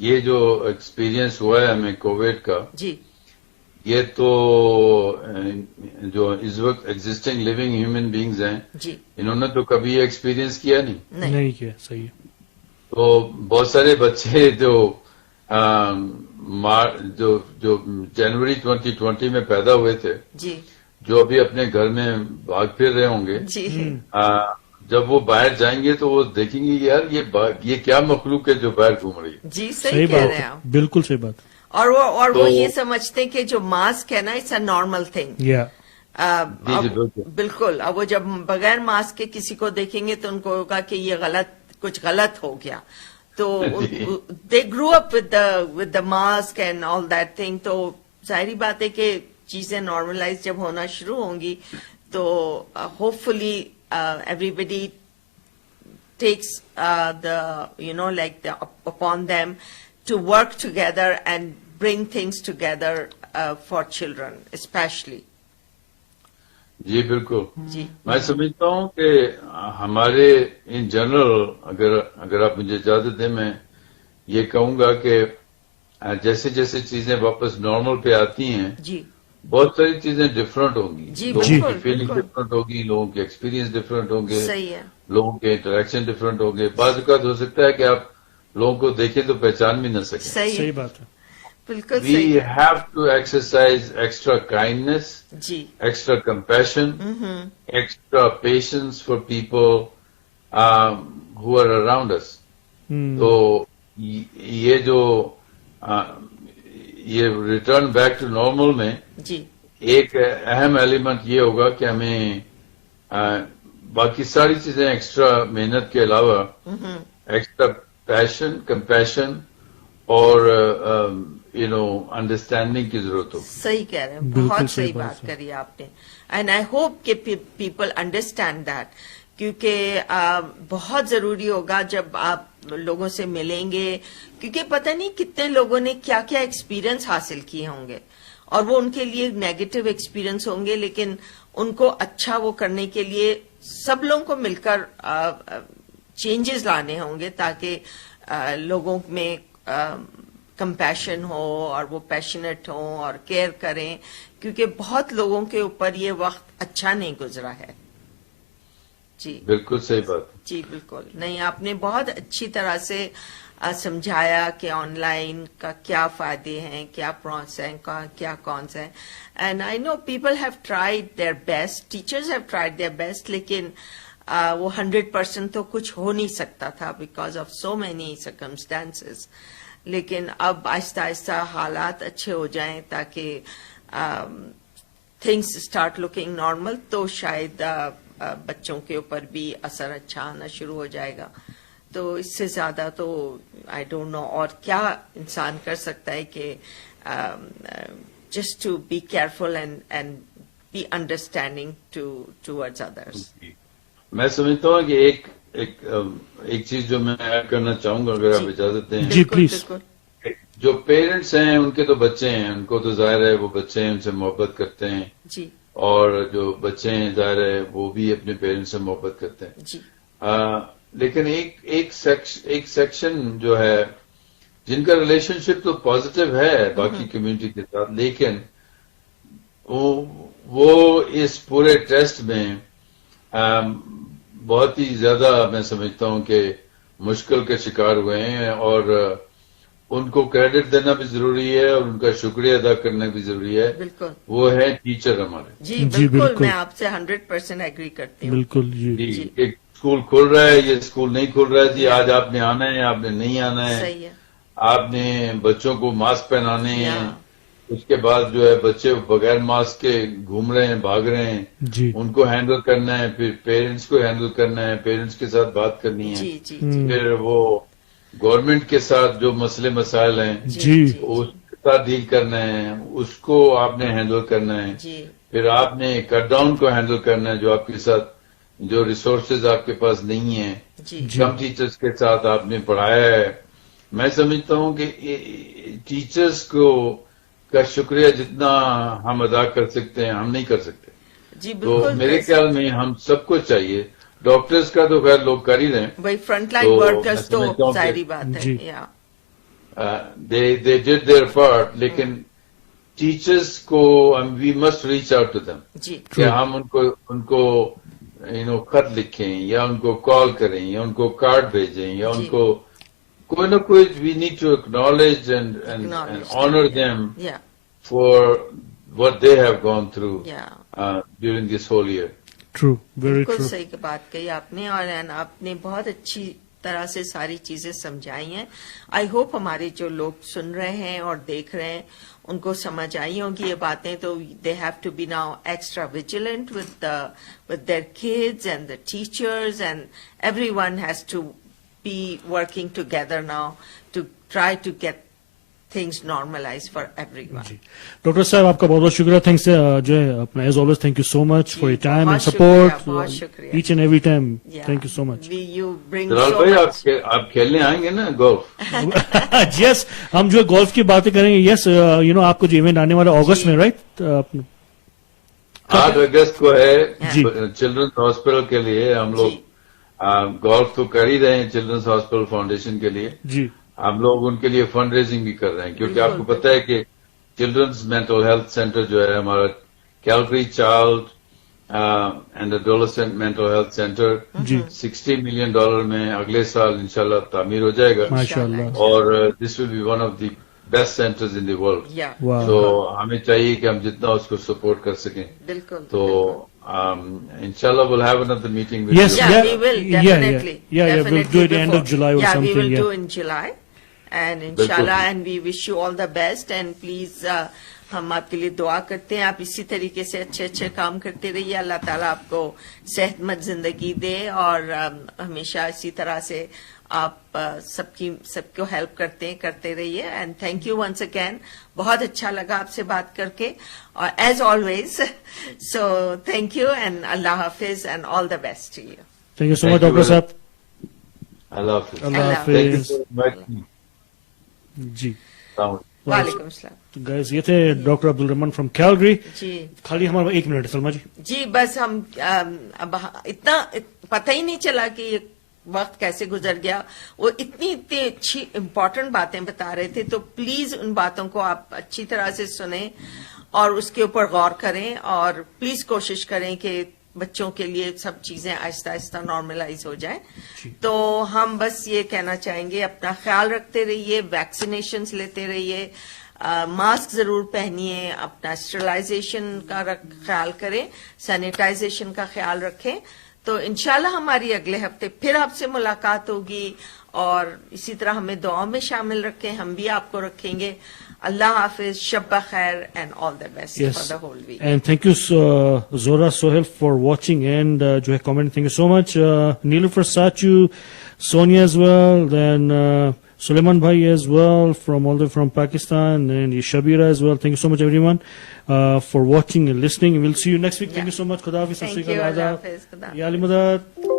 یہ جو ایکسپیرینس ہوا ہے ہمیں کووڈ کا, جی یہ تو جو اس وقت ایگزسٹنگ لیونگ ہیومن بینگز ہیں جی انہوں نے تو کبھی یہ ایکسپیرینس کیا نہیں. نہیں کیا. صحیح ہے. تو بہت سارے بچے جو جنوری 2020 میں پیدا ہوئے تھے, جی جو ابھی اپنے گھر میں بھاگ پھر رہے ہوں گے, جی جب وہ باہر جائیں گے تو وہ دیکھیں گے یار یہ کیا مخلوق ہے جو باہر گھوم رہی ہے. جی صحیح کہہ رہے ہیں آپ, بالکل صحیح بات. اور وہ یہ سمجھتے ہیں کہ جو ماسک ہے نا اٹس اے نارمل تھنگ. بالکل. اب وہ جب بغیر ماسک کے کسی کو دیکھیں گے تو ان کو ہوگا کہ یہ کچھ غلط ہو گیا. تو they grow up with the mask and all that thing. تو ظاہری بات ہے کہ چیزیں نارملائز جب ہونا شروع ہوں گی تو hopefully everybody takes upon them to work together and bring things together for children especially. جی بالکل. جی میں سمجھتا ہوں کہ ہمارے ان جنرل اگر آپ مجھے اجازت دیں میں یہ کہوں گا کہ جیسے جیسے چیزیں واپس نارمل پہ آتی ہیں جی بہت ساری چیزیں ڈفرینٹ ہوں گی. جی لوگوں کی بالکل فیلنگ بالکل ڈفرینٹ ہوگی, لوگوں کے ایکسپیرینس ڈفرینٹ ہوں گے, صحیح ہے. لوگوں کے انٹریکشن ڈفرینٹ ہوں گے. بعض اوقات ہو سکتا ہے کہ آپ لوگوں کو دیکھیں تو پہچان بھی نہ سکیں. صحیح بات ہے. بالکل وی صحیح. Have to exercise extra kindness, جی extra compassion, extra patience for people who are around us. تو یہ جو یہ ریٹرن بیک ٹو نارمل میں جی ایک اہم ایلیمنٹ یہ ہوگا کہ ہمیں باقی ساری چیزیں ایکسٹرا محنت کے علاوہ ایکسٹرا پیشن, کمپیشن اور انڈرسٹینڈنگ کی ضرورت ہو. صحیح کہہ رہے ہیں, بہت صحیح بات کری آپ نے. اینڈ آئی ہوپ کہ پیپل انڈرسٹینڈ دیٹ, کیونکہ بہت ضروری ہوگا جب آپ لوگوں سے ملیں گے, کیونکہ پتہ نہیں کتنے لوگوں نے کیا کیا ایکسپیرئنس حاصل کیے ہوں گے اور وہ ان کے لیے نیگیٹو ایکسپیرئنس ہوں گے, لیکن ان کو اچھا وہ کرنے کے لیے سب لوگوں کو مل کر چینجز لانے ہوں گے تاکہ لوگوں میں کمپیشن ہو اور وہ پیشنیٹ ہوں اور کیئر کریں، کیونکہ بہت لوگوں کے اوپر یہ وقت اچھا نہیں گزرا ہے. جی بالکل صحیح بات. جی بالکل. نہیں، آپ نے بہت اچھی طرح سے سمجھایا کہ آن لائن کا کیا فائدے ہیں، کیا پرونس ہیں، کیا کونس ہیں. And I know people have tried their best, teachers have tried their best, لیکن وہ 100% تو کچھ ہو نہیں سکتا تھا because of so many circumstances. لیکن اب آہستہ آہستہ حالات اچھے ہو جائیں تاکہ تھنگس اسٹارٹ لکنگ نارمل، تو شاید بچوں کے اوپر بھی اثر اچھا آنا شروع ہو جائے گا. تو اس سے زیادہ تو آئی ڈونٹ نو اور کیا انسان کر سکتا ہے کہ just to be careful and be understanding towards others. میں سمجھتا ہوں کہ ایک چیز جو میں ایڈ کرنا چاہوں گا اگر آپ اجازت دیں. جی پلیز. جو پیرنٹس ہیں ان کے تو بچے ہیں، ان کو تو ظاہر ہے وہ بچے ہیں ان سے محبت کرتے ہیں. جی. اور جو بچے ہیں ظاہر ہے وہ بھی اپنے پیرنٹس سے محبت کرتے ہیں. جی. لیکن ایک سیکشن جو ہے جن کا ریلیشن شپ تو پازیٹیو ہے باقی کمیونٹی کے ساتھ، لیکن وہ اس پورے ٹیسٹ میں بہت ہی زیادہ میں سمجھتا ہوں کہ مشکل کے شکار ہوئے ہیں، اور ان کو کریڈٹ دینا بھی ضروری ہے اور ان کا شکریہ ادا کرنا بھی ضروری ہے. بالکل. وہ ہے ٹیچر ہمارے. جی بالکل. میں آپ سے 100% ایگری کرتی ہوں. بالکل. جی. ایک اسکول کھل رہا ہے، یہ اسکول نہیں کھل رہا ہے، جی آج آپ نے آنا ہے، آپ نے نہیں آنا ہے. صحیح ہے. آپ نے بچوں کو ماسک پہنانے ہیں، اس کے بعد جو ہے بچے بغیر ماسک کے گھوم رہے ہیں، بھاگ رہے ہیں. جی. ان کو ہینڈل کرنا ہے، پھر پیرنٹس کو ہینڈل کرنا ہے، پیرنٹس کے ساتھ بات کرنی ہے. جی جی. پھر وہ گورنمنٹ کے ساتھ جو مسئلے مسائل ہیں جی اس کے ساتھ ڈیل کرنا ہے، اس کو آپ نے ہینڈل کرنا ہے. جی. پھر آپ نے کٹ ڈاؤن کو ہینڈل کرنا ہے، جو آپ کے ساتھ جو ریسورسز آپ کے پاس نہیں ہیں، کم ٹیچرز کے ساتھ آپ نے پڑھایا ہے. میں سمجھتا ہوں کہ ٹیچرز کا شکریہ جتنا ہم ادا کر سکتے ہیں ہم نہیں کر سکتے. جی تو بالکل. میرے خیال میں ہم سب کو چاہیے. ڈاکٹرز کا تو خیر لوگ کر ہی رہے ہیں، وہی فرنٹ لائن ورکرز تو ظاہری بات ہے. they did their part. لیکن ٹیچرز کو we must reach out to them, کہ ہم ان کو خط لکھیں یا ان کو کال کریں یا ان کو کارڈ بھیجیں یا ان کو کوئی نہ کوئی. We need to acknowledge and honour them for what they have gone through during this whole year. True, very true. بالکل صحیح بات کہی آپ نے، اور آپ نے بہت اچھی طرح سے ساری چیزیں سمجھائی ہیں. آئی ہوپ ہمارے جو لوگ سن رہے ہیں اور دیکھ رہے ہیں ان کو سمجھ آئی ہوں گی یہ باتیں. تو they have to be now extra vigilant with their kids and the teachers, and everyone has to be working together now to try to get things normalized for everyone. جی ڈاکٹر صاحب آپ کا بہت بہت شکریہ. تھینکس جو ہے اپنا as always thank you so much for your time and support each and every time. Thank you so much. Jalal بھائی آپ کھیلنے آئیں گے نا گولف؟ یس ہم جو ہے گولف کی باتیں کریں گے. یس آپ کو جو ایونٹ آنے والا اگست میں، رائٹ 8 اگست کو ہے چلڈرنس ہاسپٹل کے لیے. ہم لوگ گولف تو کر ہی رہے ہیں چلڈرنس ہاسپٹل فاؤنڈیشن کے لیے. جی ہم لوگ ان کے لیے فنڈ ریزنگ بھی کر رہے ہیں، کیونکہ آپ کو پتہ ہے کہ چلڈرنس مینٹل ہیلتھ سینٹر جو ہے ہمارا Calgary child and adolescent mental health centre $60 million میں اگلے سال انشاءاللہ تعمیر ہو جائے گا. اور this will be one of the best centres in the world. تو ہمیں چاہیے کہ ہم جتنا اس کو سپورٹ کر سکیں. تو inshallah we'll have another meeting with you. Yeah, we will definitely. We'll do it end of July or something. We will do in July, and inshallah, and we wish you all the best, and please ہم آپ کے لیے دعا کرتے ہیں. آپ اسی طریقے سے اچھے کام کرتے رہیے. اللہ تعالیٰ آپ کو صحت مند زندگی دے اور ہمیشہ اسی طرح سے آپ سب کو ہیلپ کرتے رہیے. And thank you once again. بہت اچھا لگا آپ سے بات کر کے، اور as always. So thank you and اللہ حافظ and all the best to you. Thank you so much doctor صاحب. اللہ حافظ. اللہ حافظ. جی وعلیکم السلام. گائز یہ تھے ڈاکٹر عبدالرحمان فرام کیلگری. جی خالی ہمارا 1 منٹ ہے سلما جی. جی بس ہم اب اتنا پتہ ہی نہیں چلا کہ وقت کیسے گزر گیا. وہ اتنی اچھی امپورٹنٹ باتیں بتا رہے تھے, تو پلیز ان باتوں کو آپ اچھی طرح سے سنیں اور اس کے اوپر غور کریں, اور پلیز کوشش کریں کہ بچوں کے لیے سب چیزیں آہستہ آہستہ نارملائز ہو جائیں. تو ہم بس یہ کہنا چاہیں گے, اپنا خیال رکھتے رہیے, ویکسینیشنز لیتے رہیے, ماسک ضرور پہنیے, اپنا اسٹرلائزیشن کا خیال کریں, سینیٹائزیشن کا خیال رکھیں. تو انشاءاللہ ہماری اگلے ہفتے پھر آپ سے ملاقات ہوگی, اور اسی طرح ہمیں دعاؤں میں شامل رکھیں, ہم بھی آپ کو رکھیں گے. اللہ حافظ, شب بخیر, and all the best for the whole week. And thank you, Zora Sohail, for watching, and jo hai comment, thank you so much. Niloufar Sachu, Sonia as well, then Suleiman Bhai as well, from all the way from Pakistan, and Shabira as well. Thank you so much, everyone, for watching and listening. We'll see you next week. Thank you so much. Khuda Hafiz. Thank you. Allah Hafiz. Ya Ali Madad.